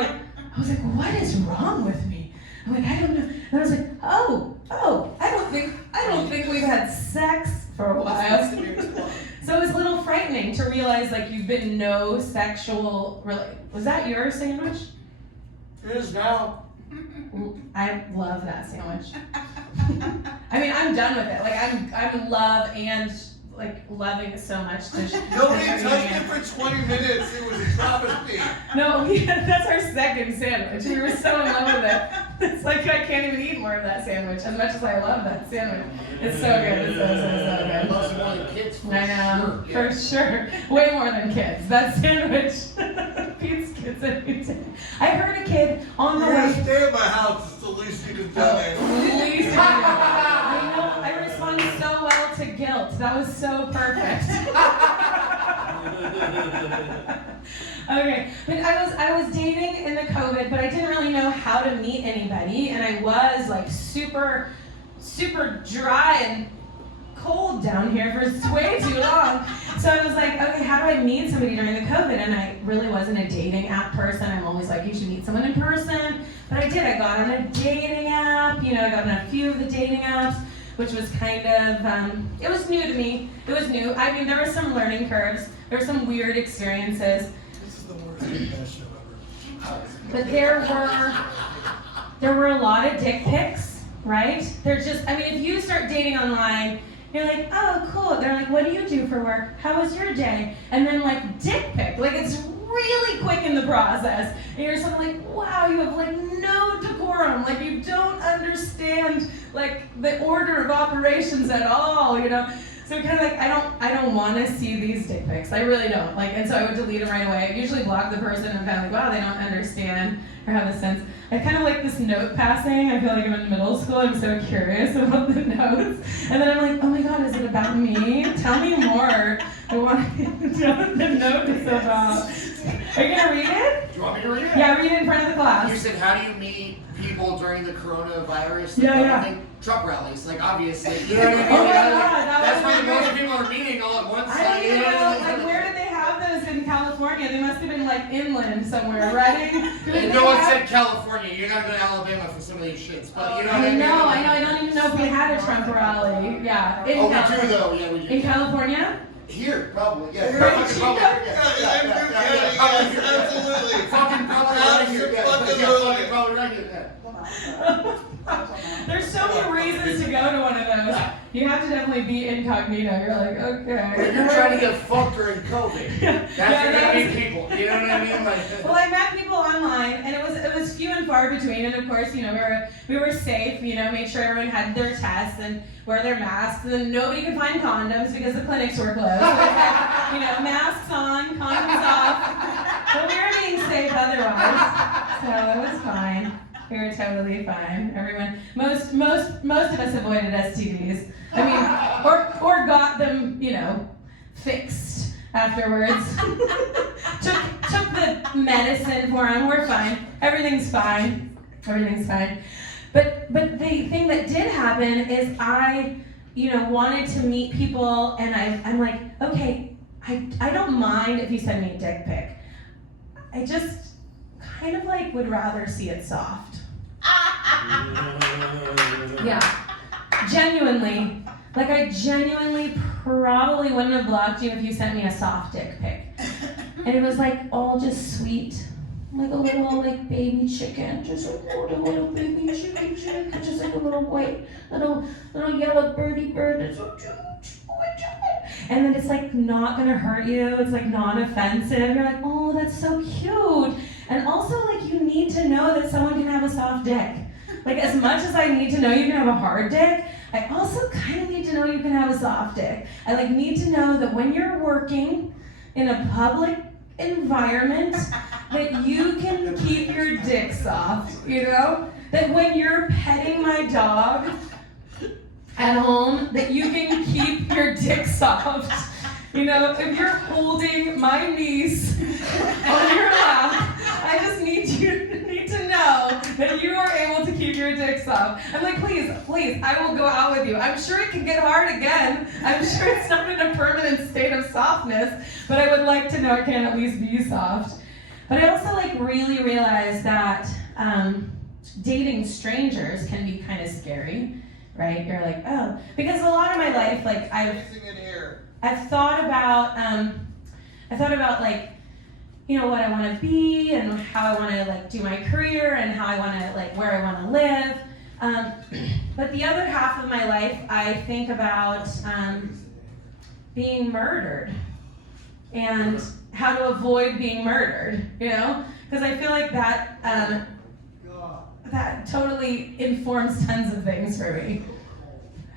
I was what is wrong with me? I'm I don't know. And I was I don't think we've had sex for a while. So it was a little frightening to to realize like you've been no sexual. Was that your sandwich? It is now. I love that sandwich. I mean, I'm done with it. Like I'm love and like loving it so much. Nobody touched it for 20 minutes. It was a travesty. No, yeah, that's our second sandwich. We were so in love with it. It's like I can't even eat more of that sandwich as much as I love that sandwich. It's so good. It's so good. Loves more than kids, for I know, sure. for sure. Way more than kids. That sandwich beats kids every day. I heard a kid on the You're way. gonna stay at my house. It's the least you can do. Please do. I know. I responded so well to guilt. That was so perfect. Okay, but I was dating in the COVID, but I didn't really know how to meet anybody, and I was like super dry and cold down here for way too long. So I was like, okay, how do I meet somebody during the COVID? And I really wasn't a dating app person. I'm always like, you should meet someone in person. But I did. I got on a dating app. You know, I got on a few of the dating apps, which was kind of, it was new to me. It was new. I mean, there were some learning curves. There were some weird experiences. This is the worst best show ever. But there were a lot of dick pics, right? They're just, I mean, if you start dating online, you're like, oh, cool. They're like, what do you do for work? How was your day? And then like dick pic, like it's really quick in the process. And you're sort of like, wow, you have like no decorum. Like you don't understand like the order of operations at all, you know? So kind of like, I don't want to see these dick pics. I really don't. Like, and so I would delete them right away. I usually block the person and kind of like, wow, they don't understand or have a sense. I kind of like this note passing. I feel like I'm in middle school. I'm so curious about the notes. And then I'm like, oh my God, is it about me? Tell me more. I want to know what the note is about. Are you gonna read it? Do you want me to read it? Yeah, read it in front of the class. You said, how do you meet people during the coronavirus? Yeah. I think truck rallies, like obviously. You know what I mean? Oh my Like, God, that's was where great. most people are meeting all at once. I don't like, even you know, know, like where did they have those in California? They must have been like inland somewhere, right? No one said California. You gotta go to Alabama for some of these shits. But you know what I I mean? know. I don't even know if we had a Trump rally. Yeah. Oh, we do though. Yeah, we do. In California? Here, probably. Yeah. Here, Probably, in probably. Absolutely. Fucking probably right here. Yeah, Absolutely. probably right here. Yeah. There's so many reasons to go to one of those. You have to definitely be incognito. You're like, okay. If you're trying to get fucked during COVID, that's Yeah, when that you was- meet people. You know what I mean? Like, Well, I met people online, and it was few and far between. And of course, you know, we were safe. You know, made sure everyone had their tests and wear their masks. And then nobody could find condoms because the clinics were closed. So it had, you know, masks on, condoms off. But we were being safe otherwise, so it was fine. We were totally fine. Everyone, most of us avoided STDs. I mean, or got them, you know, fixed afterwards. took the medicine for them. We're fine. Everything's fine. Everything's fine. But the thing that did happen is I, you know, wanted to meet people, and I'm like, okay, I don't mind if you send me a dick pic. I just kind of like would rather see it soft. Yeah, genuinely. Like I genuinely probably wouldn't have blocked you if you sent me a soft dick pic. And it was like all just sweet. Like a little like baby chicken. Just like a little baby chicken, just like a little white, little yellow birdie bird. It's so cute. And then it's like not gonna hurt you. It's like non-offensive. You're like, oh, that's so cute. And also like you need to know that someone can have a soft dick. Like as much as I need to know you can have a hard dick, I also kind of need to know you can have a soft dick. I like need to know that when you're working in a public environment, that you can keep your dick soft, you know? That when you're petting my dog at home, that you can keep your dick soft. You know, if you're holding my niece on your lap, I just need to know that you are able to keep your dick soft. I'm like, please, I will go out with you. I'm sure it can get hard again. I'm sure it's not in a permanent state of softness, but I would like to know it can at least be soft. But I also like really realized that dating strangers can be kind of scary, right? You're like, oh, because a lot of my life, like I've thought about I thought about like, you know, what I want to be and how I want to like do my career and how I want to like where I want to live. But the other half of my life, I think about being murdered and how to avoid being murdered, you know? Because I feel like that that totally informs tons of things for me.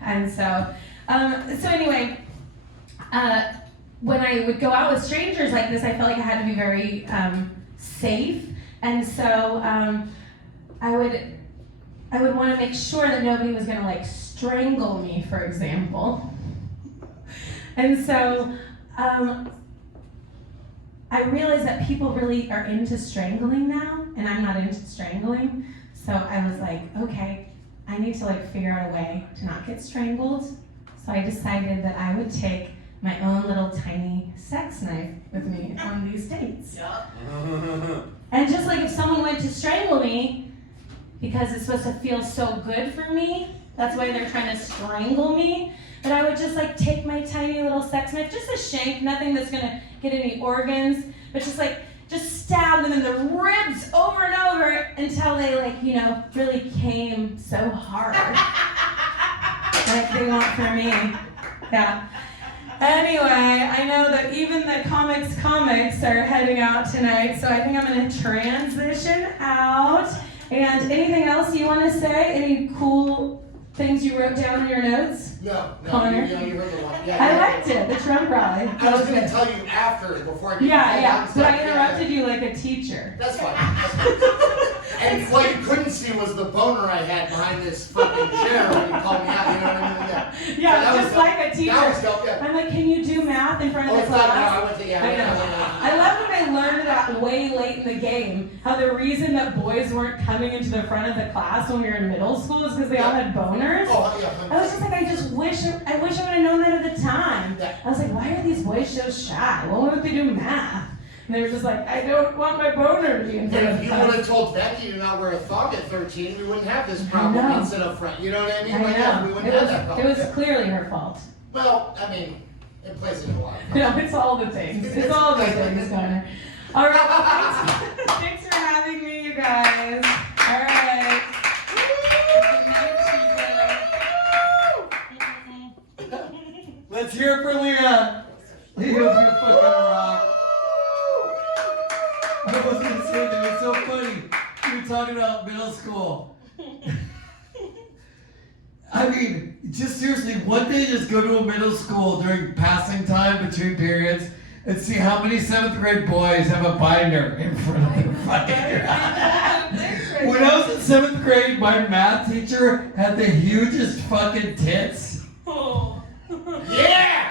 And so anyway, when I would go out with strangers like this, I felt like I had to be very safe. And so I would want to make sure that nobody was going to like strangle me, for example. And so I realized that people really are into strangling now, and I'm not into strangling. So I was like, okay, I need to like figure out a way to not get strangled. So I decided that I would take my own little tiny sex knife with me on these dates. And just like if someone went to strangle me, because it's supposed to feel so good for me, that's why they're trying to strangle me, but I would just like take my tiny little sex knife, just a shank, nothing that's gonna get any organs, but just stab them in the ribs over and over until they like, you know, really came so hard. Like they want for me. Yeah. Anyway, I know that even the comics are heading out tonight, so I think I'm gonna transition out. And anything else you want to say? Any cool things you wrote down in your notes? No, Connor? you heard the one. Yeah, I liked it, the Trump rally. I was going to tell you after, before I get Yeah, but I interrupted you like a teacher. That's fine. And what you couldn't see was the boner I had behind this fucking chair when you called me out, you know what I mean? Yeah, So just like a teacher. That was dope, yeah. I'm like, can you do math in front of the it's not, class? no, I went to, I know. I love when I learned that way late in the game, how the reason that boys weren't coming into the front of the class when we were in middle school is because they all had boners. Oh, yeah. I was just like, I wish I would have known that at the time. Yeah. I was like, why are these boys so shy? Why won't they do math? And they were just like, I don't want my boner to be in front of And if the you class. would have told Becky to not wear a thong at 13, we wouldn't have this problem know. and sit up front. You know what I mean? I Like, yeah, we know. wouldn't have that It problem. was clearly her fault. Well, I mean, it plays into a lot of No, it's all the things. It's all the things, Connor. All right, well, thanks for having me, you guys. All right. Good night, Chica. Let's hear it for Leah. Leah, you fucking rock. I was gonna say that it's so funny. We were talking about middle school. I mean, just seriously, one day just go to a middle school during passing time between periods and see how many 7th grade boys have a binder in front of their fucking When I was in 7th grade, my math teacher had the hugest fucking tits. Oh. Yeah!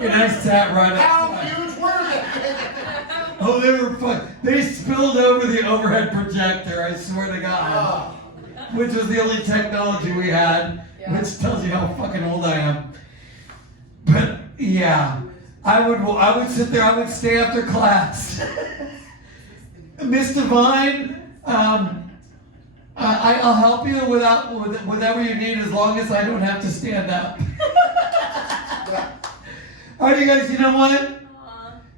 And I sat right up How front. huge were they? Oh, they were fun. They spilled over the overhead projector, I swear to God. Oh. Which was the only technology we had, which tells you how fucking old I am. But yeah, I would sit there, I would stay after class. Miss Divine, I'll help you with whatever you need as long as I don't have to stand up. All right, you guys, you know what?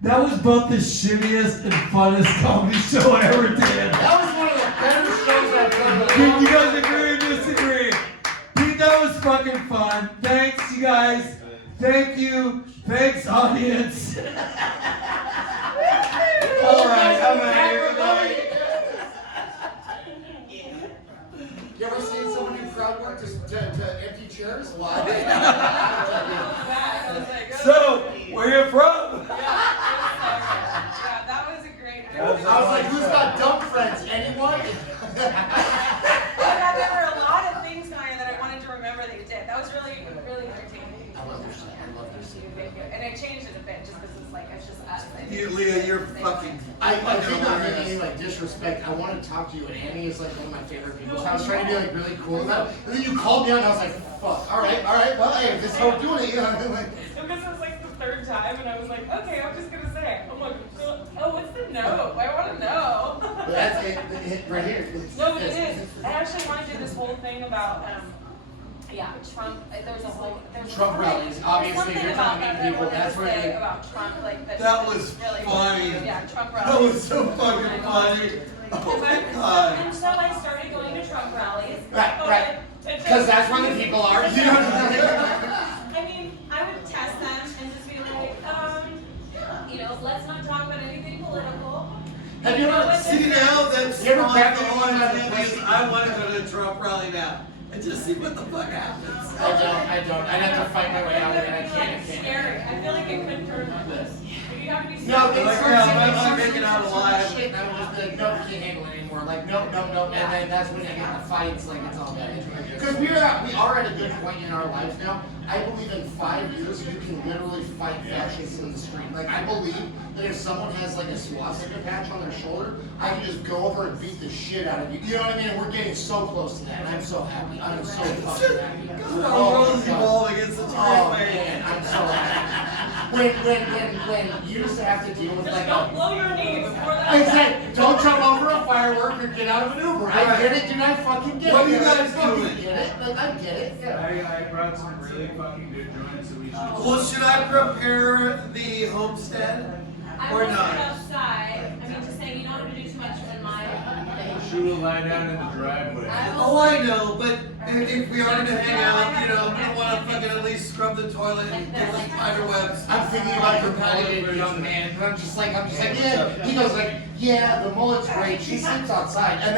That was both the shittiest and funnest comedy show I ever did. That was one of the better shows I've done. Did you guys agree or disagree? Pete, that was fucking fun. Thanks, you guys. Thank you. Thanks, audience. All right, I'm out of here. Good night. You ever seen someone do crowd work to empty chairs? Live? So, where you from? Yeah, that was a great. I was like, who's got dumb friends? Anyone? There were a lot of things, Connor, that I wanted to remember that you did. That was really, really entertaining. I love your shit. I love your shit. Thank you. And I changed it a bit just because it's just us. Leah, you're fucking. I think not in any like disrespect. I wanted to talk to you, and Annie is like one of my favorite people. So I was trying to be like really cool about it. And then you called me out, and I was like, fuck. All right. Well, hey, if this is how we're doing it, you know. Like, Because it was like the third time, and I was like, okay, I'm just gonna say it. I'm like, oh, what's the note? I want to know. that's it right here. No, but it is. I actually want to do this whole thing about Yeah, Trump, there's a whole, there's Trump something- rallies, obviously, there's you're something trying to about meet people, that that's I where wanted to you- say about Trump, like, That was really funny. Yeah, Trump That rallies. was so fucking funny. Oh my god. And so I started going to Trump rallies. Right. Because that's where the people are. You know what I mean? I mean, I would test them and just be like, let's not talk about anything political. Have you ever See now that's You ever my grabbed whole anyone by the idea pussy? is I want to go to a Trump rally now and just see what the fuck happens. I don't. I'd have to fight my way out of it. I It's can't. scary. I feel like it could turn like this. You'd have to be No, they Like, start yeah, saying I'm some making out alive. shit, and I would just be like, no, we can't handle it anymore. Like, no, and then that's when you get the fights. Like, it's all bad. Because we are at a good point in our lives now. I believe in 5 years you can literally fight fascists in the street. Like, I believe that if someone has like a swastika patch on their shoulder, I can just go over and beat the shit out of you. You know what I mean? And we're getting so close to that, and I'm so happy. I'm so fucking happy. God, our world is my God. evolving in such a Oh great way. man, I'm so happy. When you used to have to deal with Just like don't blow your knee before that. I said, don't jump over a firework or get out of an Uber. I get it, dude. I fucking get it. What are you I guys fucking doing? Get it? Like I get it. Yeah. I brought some really fucking good joints that we should. Well, should I prepare the homestead I or will sit not? outside. I mean, just saying, you don't have to do too much in my thing. She will lie down in the driveway. I will. Oh, I know, but if we are to hang out, you know, I want to fucking at least scrub the toilet and get some spider webs. I'm thinking about your competitive young man, but I'm just like, yeah. He goes like, yeah, the mullet's great. She sleeps outside. And